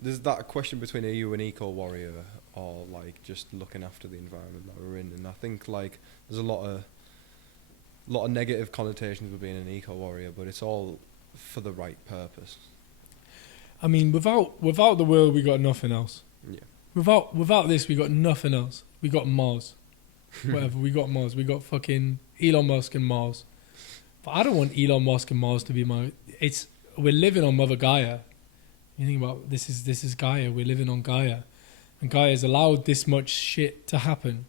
there's that question between, are you an eco-warrior or, like, just looking after the environment that we're in? And I think, like, there's a lot of negative connotations with being an eco-warrior, but it's all for the right purpose. I mean, without the world, we got nothing else. Yeah. Without this, we got nothing else. We got Mars. Whatever, we got Mars. We got fucking Elon Musk and Mars. But I don't want Elon Musk and Mars to be we're living on Mother Gaia. You think about this is Gaia. We're living on Gaia. And Gaia has allowed this much shit to happen.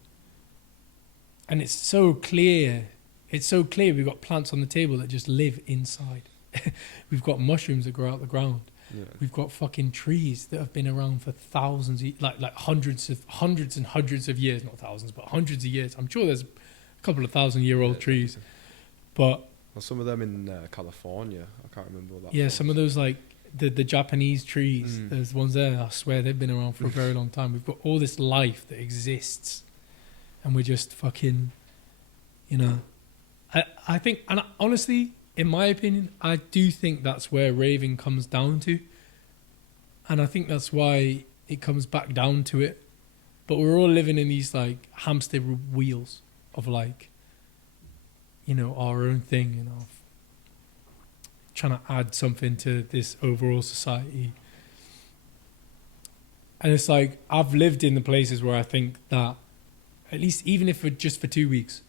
And it's so clear. It's so clear we've got plants on the table that just live inside. We've got mushrooms that grow out the ground. Yeah. We've got fucking trees that have been around for thousands, like hundreds and hundreds of years, not thousands, but hundreds of years. I'm sure there's a couple of 1,000-year-old trees, but well, some of them in California, I can't remember what that. Yeah, was. some of those like the Japanese trees. There's ones there. I swear they've been around for a very long time. We've got all this life that exists, and we're just fucking, I think, and honestly, in my opinion, I do think that's where raving comes down to. And I think that's why it comes back down to it. But we're all living in these like hamster wheels of like, our own thing, trying to add something to this overall society. And it's like, I've lived in the places where I think that, at least even if just for 2 weeks,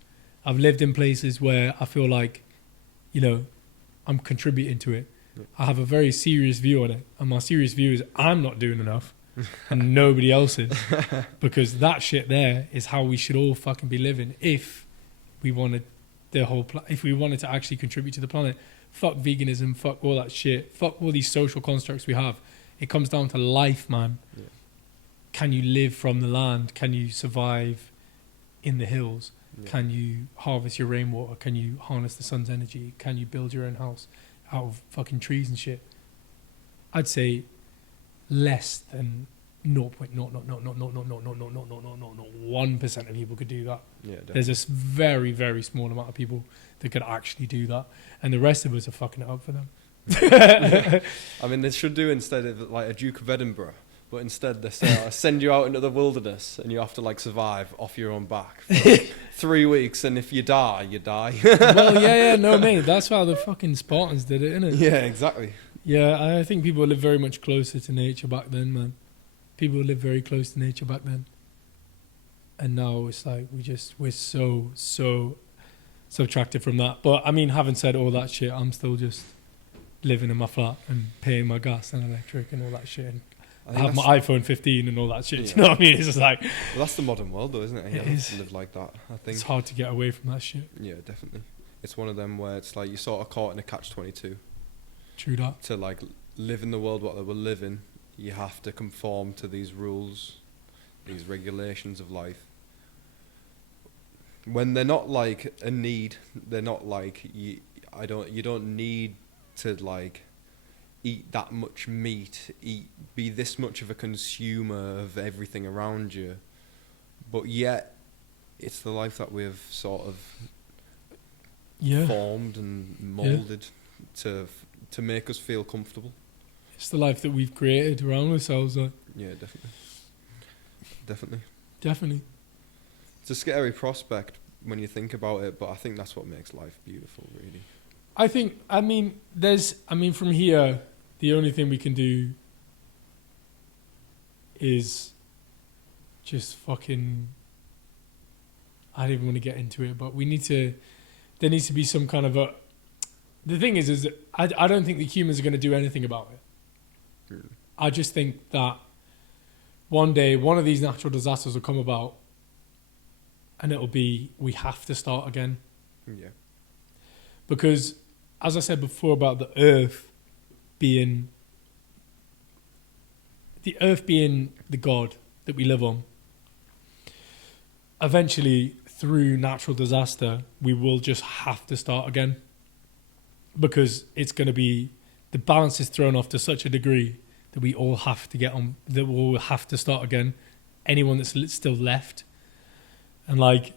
I've lived in places where I feel like, I'm contributing to it. Yeah. I have a very serious view on it. And my serious view is I'm not doing enough and nobody else is. Because that shit there is how we should all fucking be living if we wanted if we wanted to actually contribute to the planet. Fuck veganism, fuck all that shit, fuck all these social constructs we have. It comes down to life, man. Yeah. Can you live from the land? Can you survive in the hills? Yeah. Can you harvest your rainwater? Can you harness the sun's energy? Can you build your own house out of fucking trees and shit? I'd say less than 0.00001% of people could do that. Yeah, there's this very, very small amount of people that could actually do that, and the rest of us are fucking it up for them. I mean, they should do instead of like a Duke of Edinburgh. But instead they say, send you out into the wilderness and you have to like survive off your own back for 3 weeks, and if you die, you die. Well, yeah, no, mate. That's how the fucking Spartans did it, innit? Yeah, exactly. Yeah, I think people lived very much closer to nature back then, man. People lived very close to nature back then. And now it's like we're so subtracted from that. But I mean, having said all that shit, I'm still just living in my flat and paying my gas and electric and all that shit. And I have my iPhone 15 and all that shit. Yeah. Do you know what I mean? It's just like... Well, that's the modern world, though, isn't it? It is. To live like that, I think. It's hard to get away from that shit. Yeah, definitely. It's one of them where it's like you're sort of caught in a catch-22. True that. To, like, live in the world what they were living, you have to conform to these rules, these regulations of life. When they're not, like, a need, they're not, like... You don't need to, like... eat that much meat, be this much of a consumer of everything around you, but yet it's the life that we've sort of formed and molded to make us feel comfortable. It's the life that we've created around ourselves. Yeah, definitely. Definitely. It's a scary prospect, when you think about it, but I think that's what makes life beautiful, really. From here, the only thing we can do is just fucking, I don't even want to get into it, but there needs to be some kind of the thing is that I don't think the humans are going to do anything about it. Really? I just think that one day, one of these natural disasters will come about and it'll be, we have to start again. Yeah. Because, as I said before about the earth being the God that we live on, eventually, through natural disaster, we will just have to start again. Because it's going to be, the balance is thrown off to such a degree that we all have to we'll have to start again. Anyone that's still left. And like,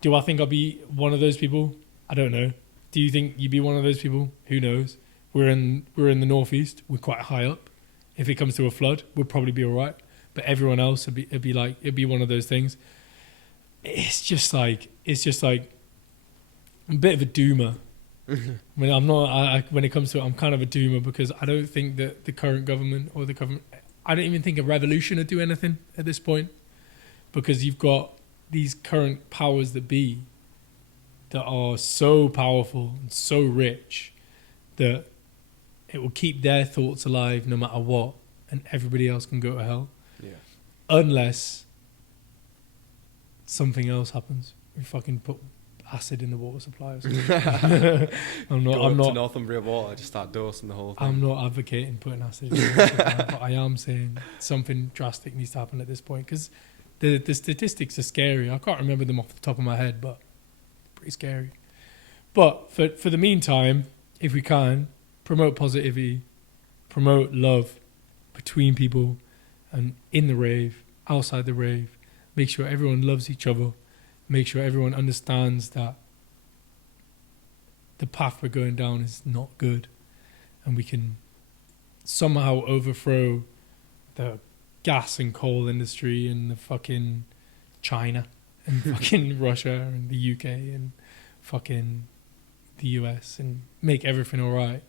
do I think I'll be one of those people? I don't know. Do you think you'd be one of those people? Who knows? We're in the northeast. We're quite high up. If it comes to a flood, we'll probably be all right. But everyone else, it'd be one of those things. It's just like I'm a bit of a doomer. When when it comes to it, I'm kind of a doomer because I don't think that the current government I don't even think a revolution would do anything at this point, because you've got these current powers that be that are so powerful and so rich that it will keep their thoughts alive no matter what, and everybody else can go to hell. Yeah. Unless something else happens. We fucking put acid in the water supply or something. I'm not to Northumbria Water, just start dosing the whole thing. I'm not advocating putting acid in the water supply, but I am saying something drastic needs to happen at this point, because the statistics are scary. I can't remember them off the top of my head, but pretty scary. But for the meantime, if we can, promote positivity, promote love between people, and in the rave, outside the rave, make sure everyone loves each other, make sure everyone understands that the path we're going down is not good, and we can somehow overthrow the gas and coal industry and the fucking China and fucking Russia and the UK and fucking the US and make everything all right.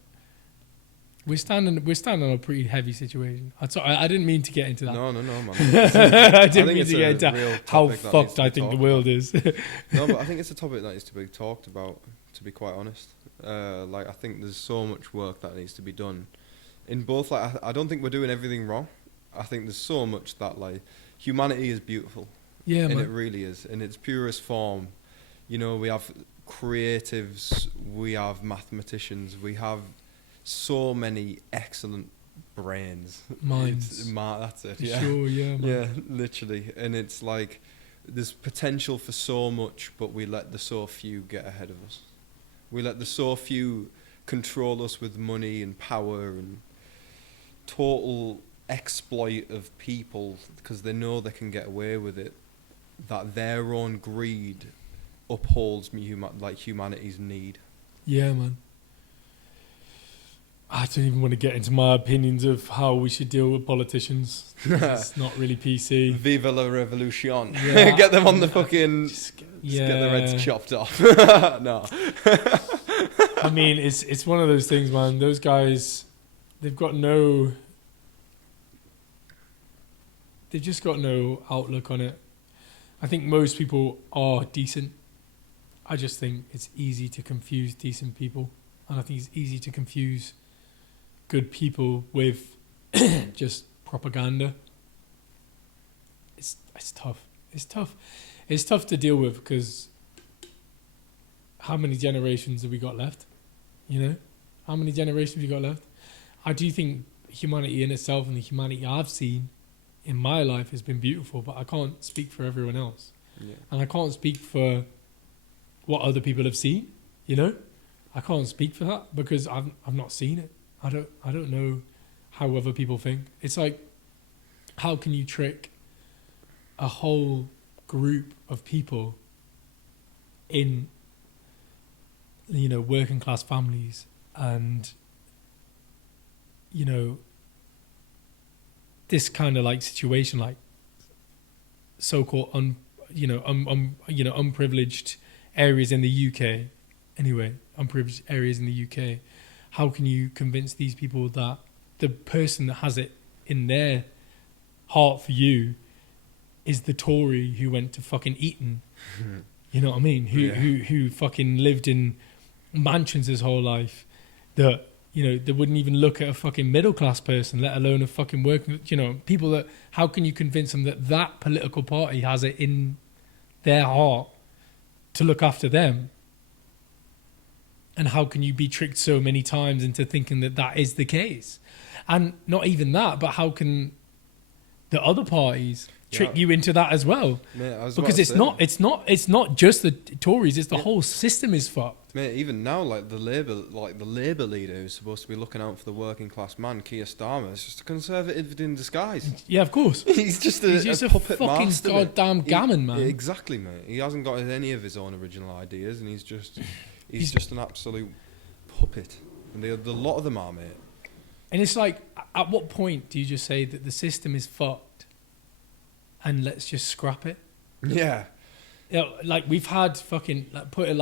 We're standing on a pretty heavy situation. I didn't mean to get into that. No, man. I didn't mean to get into how fucked I think the world is. No, but I think it's a topic that needs to be talked about, to be quite honest. I think there's so much work that needs to be done in both. I don't think we're doing everything wrong. I think there's so much that, humanity is beautiful. Yeah, and man. it really is, in its purest form. We have creatives, we have mathematicians, we have so many excellent brains. Minds. That's it. Yeah. Sure, yeah, man. Yeah, literally. And it's like there's potential for so much, but we let the so few get ahead of us. We let the so few control us with money and power and total exploit of people, because they know they can get away with it, that their own greed upholds humanity's need. Yeah, man. I don't even want to get into my opinions of how we should deal with politicians. It's not really PC. Viva la revolution. Yeah, get them on the fucking... Just get their heads chopped off. No. I mean, it's one of those things, man. Those guys, they've just got no outlook on it. I think most people are decent. I just think it's easy to confuse decent people. And I think it's easy to confuse good people with just propaganda. It's tough. It's tough. It's tough to deal with, because how many generations have we got left? How many generations have we got left? I do think humanity in itself, and the humanity I've seen in my life, has been beautiful, but I can't speak for everyone else. Yeah. And I can't speak for what other people have seen, I can't speak for that, because I've not seen it. I don't know how other people think. It's like, how can you trick a whole group of people in, working class families and, this kind of situation, like so-called unprivileged areas in the UK. Anyway, unprivileged areas in the UK. How can you convince these people that the person that has it in their heart for you is the Tory who went to fucking Eton? You know what I mean? Who fucking lived in mansions his whole life, that they wouldn't even look at a fucking middle class person, let alone a fucking working, people that, how can you convince them that that political party has it in their heart to look after them? And how can you be tricked so many times into thinking that that is the case? And not even that, but how can the other parties trick you into that as well? Mate, because it's not just the Tories, it's the whole system is fucked. Mate, even now, the Labour leader who's supposed to be looking out for the working class man, Keir Starmer, is just a conservative in disguise. Yeah, of course. He's just a puppet fucking master, goddamn gammon, man. Exactly, mate. He hasn't got any of his own original ideas, and he's just an absolute puppet. And a lot of them are, mate. And it's like, at what point do you just say that the system is fucked and let's just scrap it? Yeah. We've had fucking, put it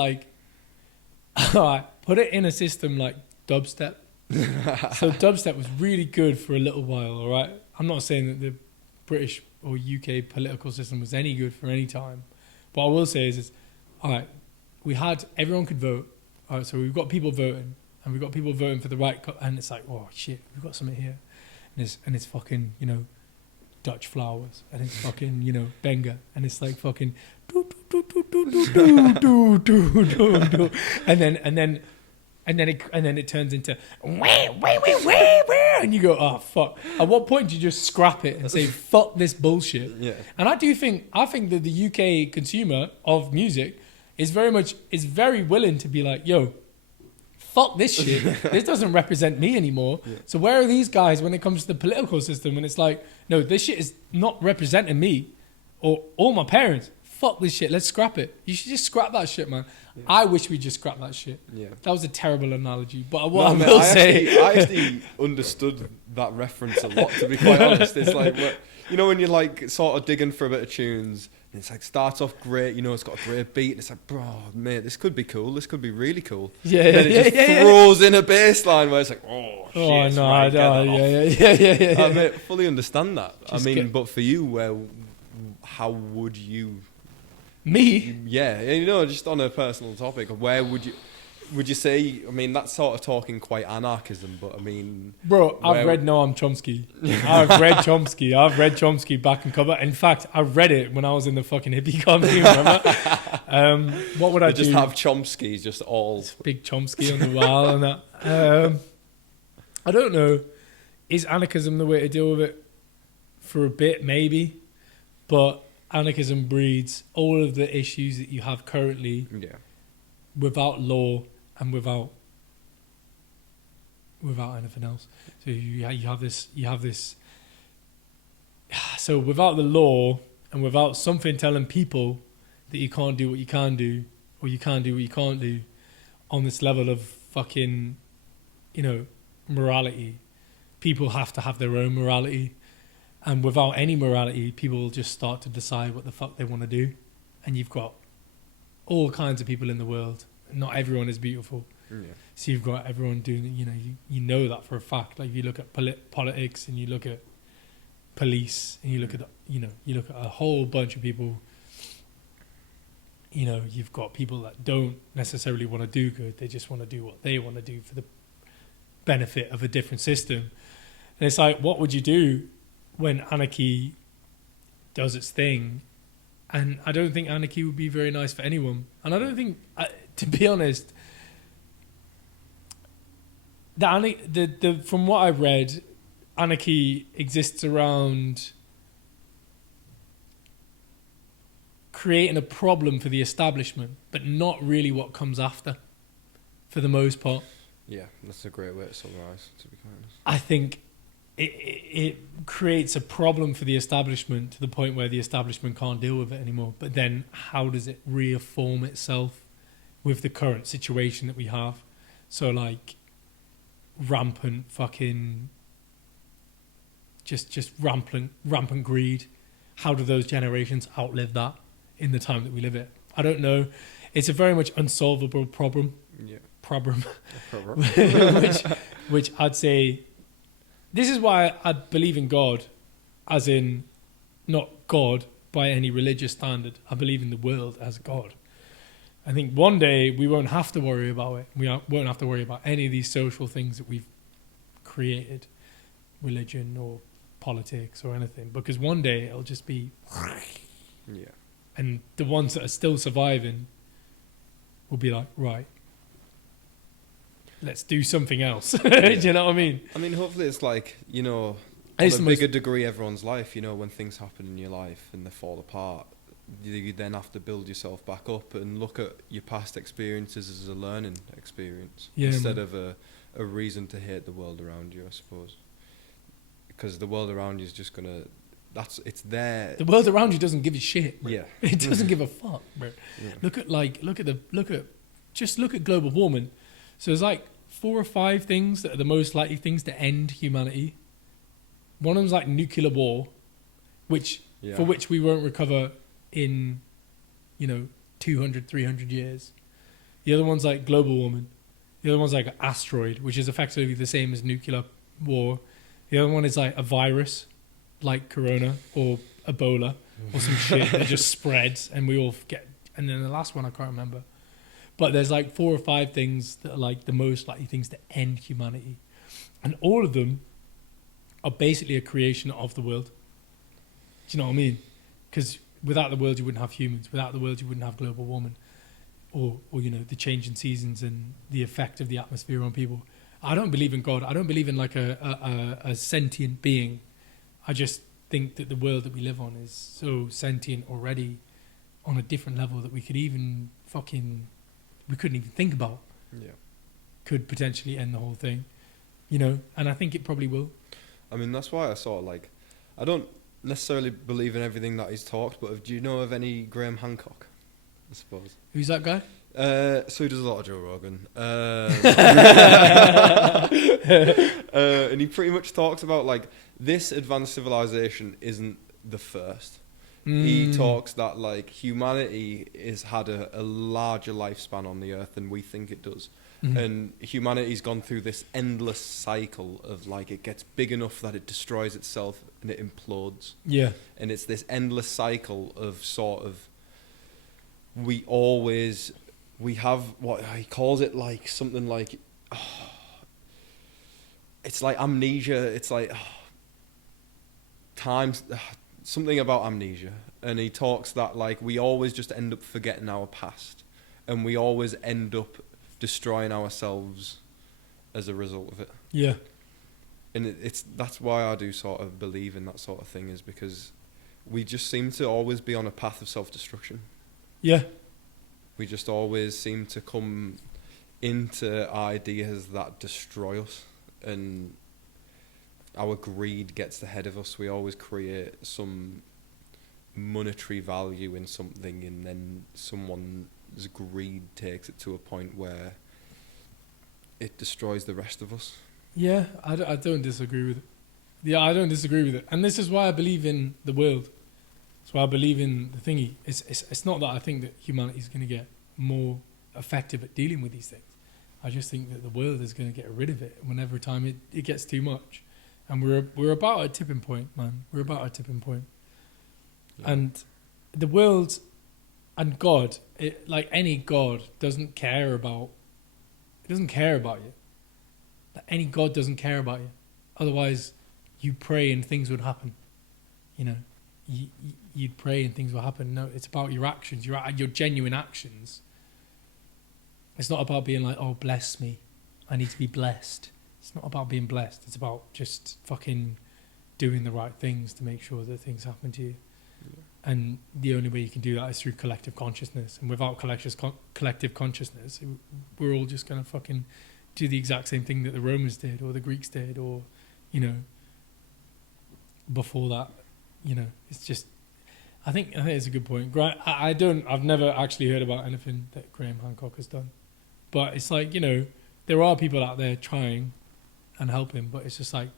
in a system like dubstep. So dubstep was really good for a little while, all right? I'm not saying that the British or UK political system was any good for any time. But what I will say is all right, everyone could vote. All right, so we've got people voting. And we've got people voting for the right... and it's like, oh, shit, we've got something here. And it's fucking, Dutch flowers. And it's fucking, Benga. And it's like fucking... do, do, do, do, do, do, do, do, do, do. And then it turns into... and you go, oh, fuck. At what point do you just scrap it and say, fuck this bullshit? Yeah. And I think that the UK consumer of music is very willing to be like, yo... fuck this shit. This doesn't represent me anymore. Yeah. So where are these guys when it comes to the political system? And it's like, no, this shit is not representing me or my parents. Fuck this shit. Let's scrap it. You should just scrap that shit, man. Yeah. I wish we'd just scrap that shit. Yeah. That was a terrible analogy. But I actually understood that reference a lot, to be quite honest. It's like, when you're like sort of digging for a bit of tunes, and it's like starts off great, it's got a great beat, and it's like, bro, mate, this could be cool. This could be really cool. Yeah, and then it just throws in a bass line where it's like, oh, shit. Oh, no, right, yeah. I mate, fully understand that. But for you, how would you... Me? Yeah, just on a personal topic, where would you say, that's sort of talking quite anarchism, but Bro, I've read Noam Chomsky. I've read Chomsky back and cover. In fact, I read it when I was in the fucking hippie community, remember? What would I do? Just have Chomsky, just all... Big Chomsky on the wall and that. I don't know. Is anarchism the way to deal with it? For a bit, maybe. But anarchism breeds all of the issues that you have currently without law and without anything else. So you have this. So without the law and without something telling people that you can't do what you can do, or you can't do what you can't do, on this level of fucking, morality, people have to have their own morality. And without any morality, people will just start to decide what the fuck they want to do. And you've got all kinds of people in the world. Not everyone is beautiful. Yeah. So you've got everyone doing, you know that for a fact. Like you look at politics and you look at police and you look at, you look at a whole bunch of people. You've got people that don't necessarily want to do good. They just want to do what they want to do for the benefit of a different system. And it's like, what would you do when anarchy does its thing? And I don't think anarchy would be very nice for anyone. And I don't think, to be honest, from what I've read, anarchy exists around creating a problem for the establishment, but not really what comes after, for the most part. Yeah, that's a great way to summarise, to be honest. I think it creates a problem for the establishment to the point where the establishment can't deal with it anymore. But then how does it reform itself with the current situation that we have? So like rampant fucking just rampant greed. How do those generations outlive that? in the time that we live in. I don't know. It's a very much unsolvable problem. Yeah. Problem. Problem. which I'd say, this is why I believe in God, as in not God by any religious standard. I believe in the world as God. I think one day we won't have to worry about it. Won't have to worry about any of these social things that we've created, religion or politics or anything, because one day it'll just be, Yeah. and the ones that are still surviving will be like, right, let's do something else. Do you know what I mean? I mean, hopefully it's like, you know, It's on a the most- bigger degree everyone's life, you know, when things happen in your life and they fall apart, you then have to build yourself back up and look at your past experiences as a learning experience, Yeah, instead man. of a reason to hate the world around you, I suppose. Because the world around you is just gonna, it's there. The world around you doesn't give a shit, bro. Yeah. It doesn't give a fuck, bro. Yeah. Look at global warming. So there's like 4 or 5 things that are the most likely things to end humanity. One of them's like nuclear war, for which we won't recover in, 200, 300 years. The other one's like global warming. The other one's like an asteroid, which is effectively the same as nuclear war. The other one is like a virus, like corona or Ebola or some shit that just spreads and we all get. And then the last one I can't remember. But there's like 4 or 5 things that are like the most likely things to end humanity. And all of them are basically a creation of the world. Do you know what I mean? Because without the world, you wouldn't have humans. Without the world, you wouldn't have global warming. Or the change in seasons and the effect of the atmosphere on people. I don't believe in God. I don't believe in like a sentient being. I just think that the world that we live on is so sentient already on a different level that we couldn't even think about. Yeah. Could potentially end the whole thing, and I think it probably will. I mean, that's why I sort of like, I don't necessarily believe in everything that he's talked, but do you know of any Graham Hancock, I suppose? Who's that guy? So he does a lot of Joe Rogan. And he pretty much talks about like, this advanced civilization isn't the first. He talks that like humanity has had a larger lifespan on the earth than we think it does. Mhm. And humanity's gone through this endless cycle of like, it gets big enough that it destroys itself and it implodes. Yeah. And it's this endless cycle of sort of, we have what he calls it, like something like, it's like amnesia. It's like something about amnesia. And he talks that like we always just end up forgetting our past, and we always end up destroying ourselves as a result of it. Yeah. And that's why I do sort of believe in that sort of thing, is because we just seem to always be on a path of self-destruction. Yeah. We just always seem to come into ideas that destroy us, and our greed gets the head of us. We always create some monetary value in something, and then someone's greed takes it to a point where it destroys the rest of us. Yeah, I don't disagree with it. Yeah, I don't disagree with it. And this is why I believe in the world. That's why I believe in the thingy. It's not that I think that humanity is going to get more effective at dealing with these things. I just think that the world is going to get rid of it whenever time it gets too much. And we're about a tipping point, man. We're about a tipping point. Yeah. And the world and God, like any God, doesn't care about you. Like any God doesn't care about you. Otherwise, you pray and things would happen. You'd pray and things will happen. No, it's about your actions, your genuine actions. It's not about being like, oh, bless me, I need to be blessed. It's not about being blessed. It's about just fucking doing the right things to make sure that things happen to you. Yeah. And the only way you can do that is through collective consciousness. And without collective consciousness, we're all just going to fucking do the exact same thing that the Romans did or the Greeks did, or, before that. It's just, I think it's a good point. I've never actually heard about anything that Graham Hancock has done. But it's like, there are people out there trying and helping, but it's just like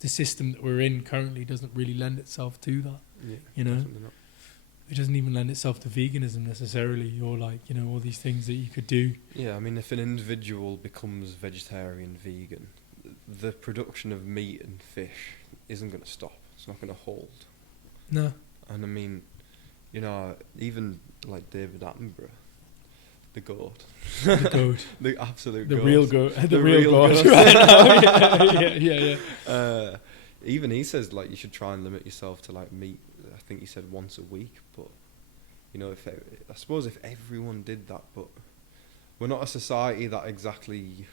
the system that we're in currently doesn't really lend itself to that. Yeah, You know? definitely not. it doesn't even lend itself to veganism necessarily, or like, you know, all these things that you could do. Yeah, I mean, if an individual becomes vegetarian, vegan, the production of meat and fish isn't going to stop. It's not going to hold. No. And I mean, you know, even like David Attenborough, the goat. The goat. The absolute The goat. real goat. The, The real real goat. goat. Right now. Yeah. Even he says, like, you should try and limit yourself to, like, meat. I think he said once a week. But, you know, I suppose if everyone did that, but we're not a society that exactly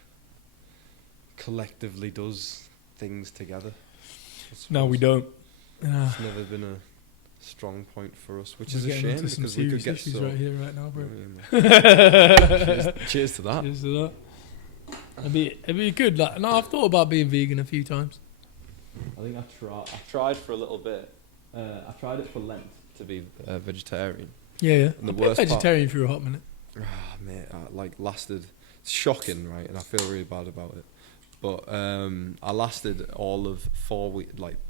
collectively does things together. No, we don't. It's never been a strong point for us, which is a shame because we could get issues so. right here, right now, bro. Cheers to that. Cheers to that. It'd be good. Like, no, I've thought about being vegan a few times. I think I tried for a little bit. I tried it for Lent to be vegetarian. Yeah. And the I've been worst part- vegetarian for a hot minute. Ah, mate, lasted. It's shocking, right? And I feel really bad about it. But I lasted all of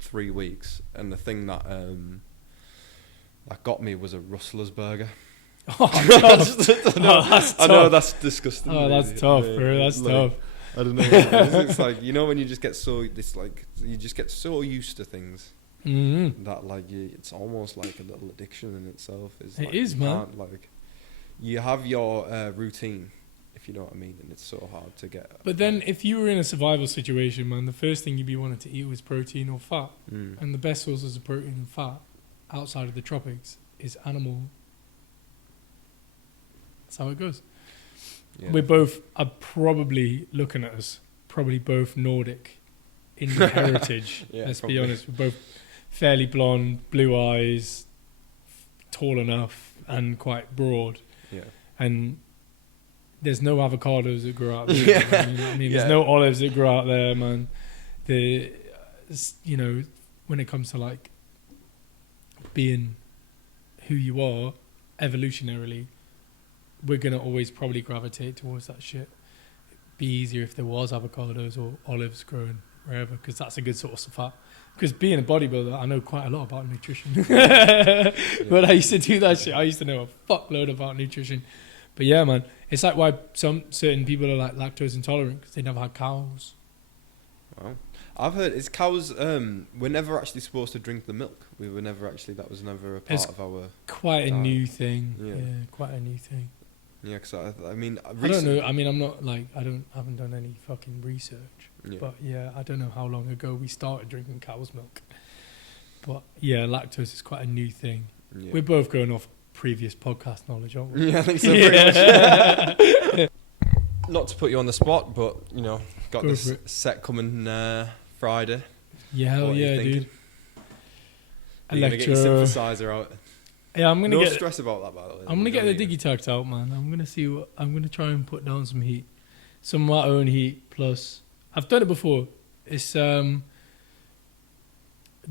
3 weeks, and the thing that got me was a Rustler's burger. Oh, tough. That's I know tough. that's disgusting. Oh, that's tough, bro. That's tough. I don't know. It's like, you know, when you just get so used to things Mm-hmm. that it's almost like a little addiction in itself. It is, man. You have your routine, if you know what I mean, and it's so hard to get. But then, if you were in a survival situation, man, the first thing you'd be wanting to eat was protein or fat. And the best sources of protein and fat outside of the tropics is animal. That's how it goes. Yeah. We're both, probably looking at us, probably both Nordic in heritage. Yeah, Let's probably. be honest. We're both fairly blonde, blue eyes, tall enough, and quite broad. Yeah. And there's no avocados that grow out there. Yeah. I mean, there's no olives that grow out there, man. You know, when it comes to like being who you are, evolutionarily, we're gonna always probably gravitate towards that shit. It'd be easier if there was avocados or olives growing wherever, because that's a good source of fat. Because being a bodybuilder, I know quite a lot about nutrition. But I used to do that shit. I used to know a fuckload about nutrition. But yeah, man, it's like why certain people are like lactose intolerant, because they never had cows. Wow. I've heard it's cows. We're never actually supposed to drink the milk. We were never actually. That was never a part of our. Quite a diet. new thing. Yeah. Yeah, quite a new thing. Yeah, because I mean, I don't know. I mean, I'm not like I haven't done any fucking research. Yeah. But yeah, I don't know how long ago we started drinking cow's milk. But yeah, lactose is quite a new thing. Yeah. We're both going off previous podcast knowledge, aren't we? Yeah, I think so. Pretty much. Not to put you on the spot, but you know, got Go this for it. set coming Friday. Yeah, hell What are you yeah, thinking? dude. Are you gonna get your synthesizer out? Yeah, I'm gonna No get. stress about that, by the way. I'm gonna You get the don't need it. digitact out, man. I'm gonna try and put down some heat, some of my own heat. Plus, I've done it before. It's the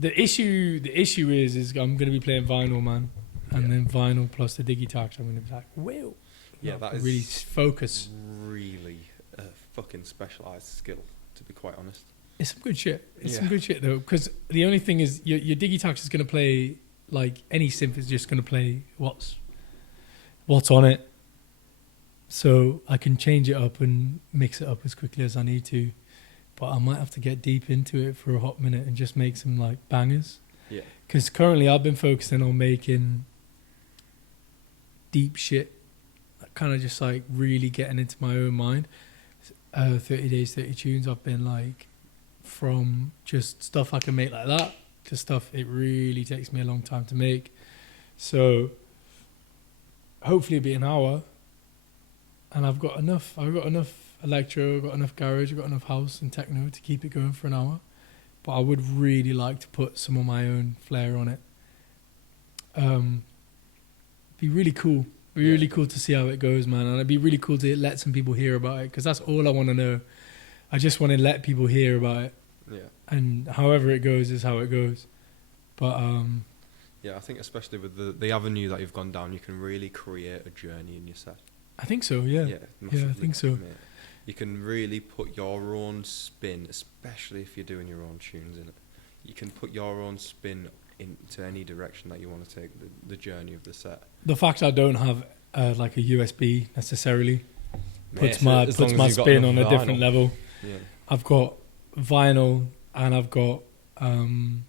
issue. The issue is I'm gonna be playing vinyl, man, and then vinyl plus the digitact. I'm gonna be like, whoa. Yeah, that is really focus. really a fucking specialised skill, to be quite honest. It's some good shit. It's Yeah. some good shit though, because the only thing is your digitact is gonna play like any synth is just gonna play what's on it. So I can change it up and mix it up as quickly as I need to, but I might have to get deep into it for a hot minute and just make some like bangers. Yeah. Because currently I've been focusing on making deep shit, kind of just like really getting into my own mind. 30 days, 30 tunes. I've been like from just stuff I can make like that to stuff it really takes me a long time to make. So hopefully it'll be an hour. And I've got enough electro, I've got enough garage, I've got enough house and techno to keep it going for an hour. But I would really like to put some of my own flair on it. Be really cool. Be really cool to see how it goes, man. And it'd be really cool to let some people hear about it, because that's all I want to know. I just want to let people hear about it. Yeah. And however it goes is how it goes. But Yeah, I think especially with the avenue that you've gone down, you can really create a journey in your set. I think so, yeah. Yeah, I massively, think so. mate. You can really put your own spin, especially if you're doing your own tunes in it. you can put your own spin into any direction that you want to take the journey of the set. The fact I don't have like a USB necessarily puts Mate, my spin on a different level. Yeah. I've got vinyl and I've got vinyl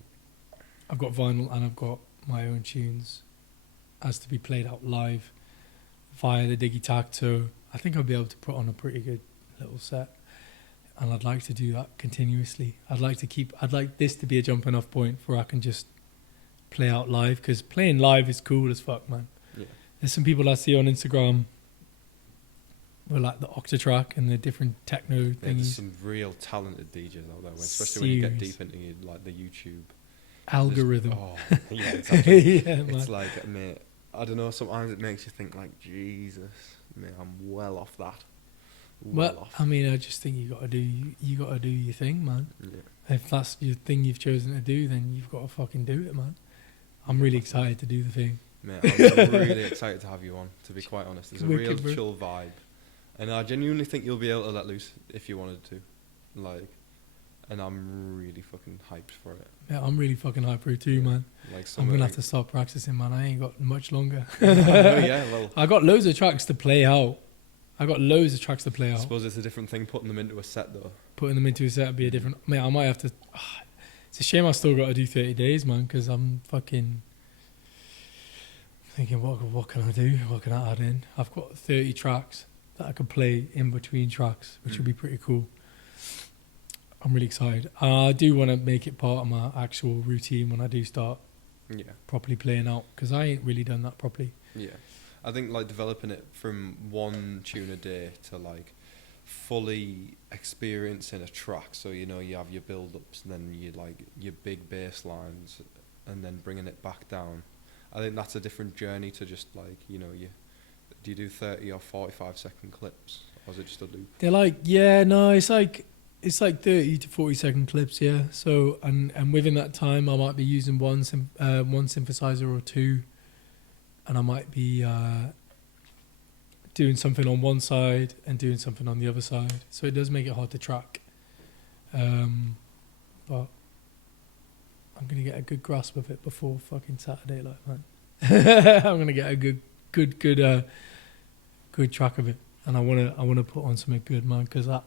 and I've got my own tunes as to be played out live via the Digitacto. I think I'll be able to put on a pretty good little set, and I'd like to do that continuously. I'd like this to be a jumping off point where I can just play out live, because playing live is cool as fuck, man. Yeah. There's some people I see on Instagram with like the Octatrack and the different techno Yeah, things. there's some real talented DJs out there, especially when you get deep into like the YouTube algorithm. Oh, yeah, exactly. Yeah, man. It's like, mate, I don't know, sometimes it makes you think like, Jesus, mate, I'm well off that. Well, off. I mean, I just think you gotta do your thing, man. Yeah. If that's your thing you've chosen to do, then you've got to fucking do it, man. I'm really excited to do the thing. Mate, I'm really excited to have you on, to be quite honest. There's a real Wicked, bro. chill vibe. And I genuinely think you'll be able to let loose if you wanted to. Like, and I'm really fucking hyped for it. Yeah, I'm really fucking hyped for it too, man. Like, I'm gonna have to start practicing, man. I ain't got much longer. Yeah, well, I got loads of tracks to play out. I suppose it's a different thing putting them into a set though. Putting them into a set would be a different. Mate, I might have to. It's a shame I still got to do 30 days, man, because I'm fucking thinking, what can I do? What can I add in? I've got 30 tracks that I could play in between tracks, which would be pretty cool. I'm really excited. I do want to make it part of my actual routine when I do start properly playing out, because I ain't really done that properly. Yeah. I think like developing it from one tune a day to like fully experiencing a track. So, you know, you have your build-ups and then you like your big bass lines and then bringing it back down. I think that's a different journey to just like, you know, do you do 30 or 45 second clips, or is it just a loop? They're like, yeah, no, it's like 30 to 40 second clips, yeah. So and within that time, I might be using one synthesizer or two, and I might be doing something on one side and doing something on the other side. So it does make it hard to track, but I'm gonna get a good grasp of it before fucking Saturday, like, man. I'm gonna get a good track of it, and I wanna put on something good, man, because I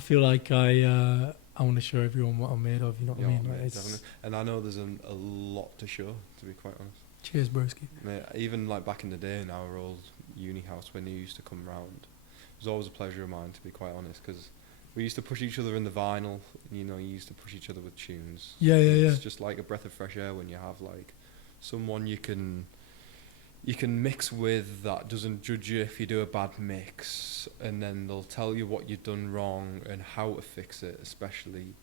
feel like I want to show everyone what I'm made of. You know what I mean? Mate, Like, definitely. And I know there's a lot to show, to be quite honest. Cheers, broski. Mate, even like back in the day in our old uni house when you used to come round, it was always a pleasure of mine, to be quite honest, because we used to push each other in the vinyl. You know, you used to push each other with tunes. Yeah. It's just like a breath of fresh air when you have like someone you can mix with that doesn't judge you if you do a bad mix, and then they'll tell you what you've done wrong and how to fix it, especially.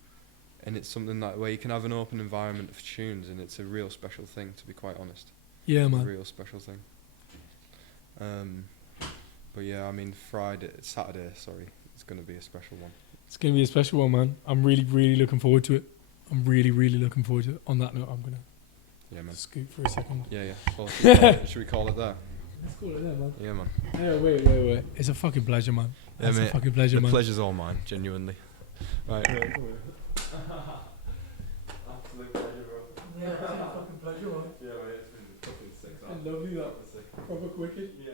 And it's something that where you can have an open environment of tunes, and it's a real special thing, to be quite honest. Yeah, man. A real special thing. But yeah, I mean, Saturday, it's going to be a special one. It's gonna be a special one, man. I'm really, really looking forward to it. On that note, I'm gonna scoot for a second. Yeah. Well, should we call it there? Let's call it there, man. Yeah, man. Yeah, wait. It's a fucking pleasure, man. Yeah, It's mate. a fucking pleasure, The man. pleasure's all mine, genuinely. Right. Absolute pleasure, bro. Yeah, it's a fucking pleasure, man. Yeah, mate, it's been fucking sick. It's been lovely, that. Proper wicked. Yeah.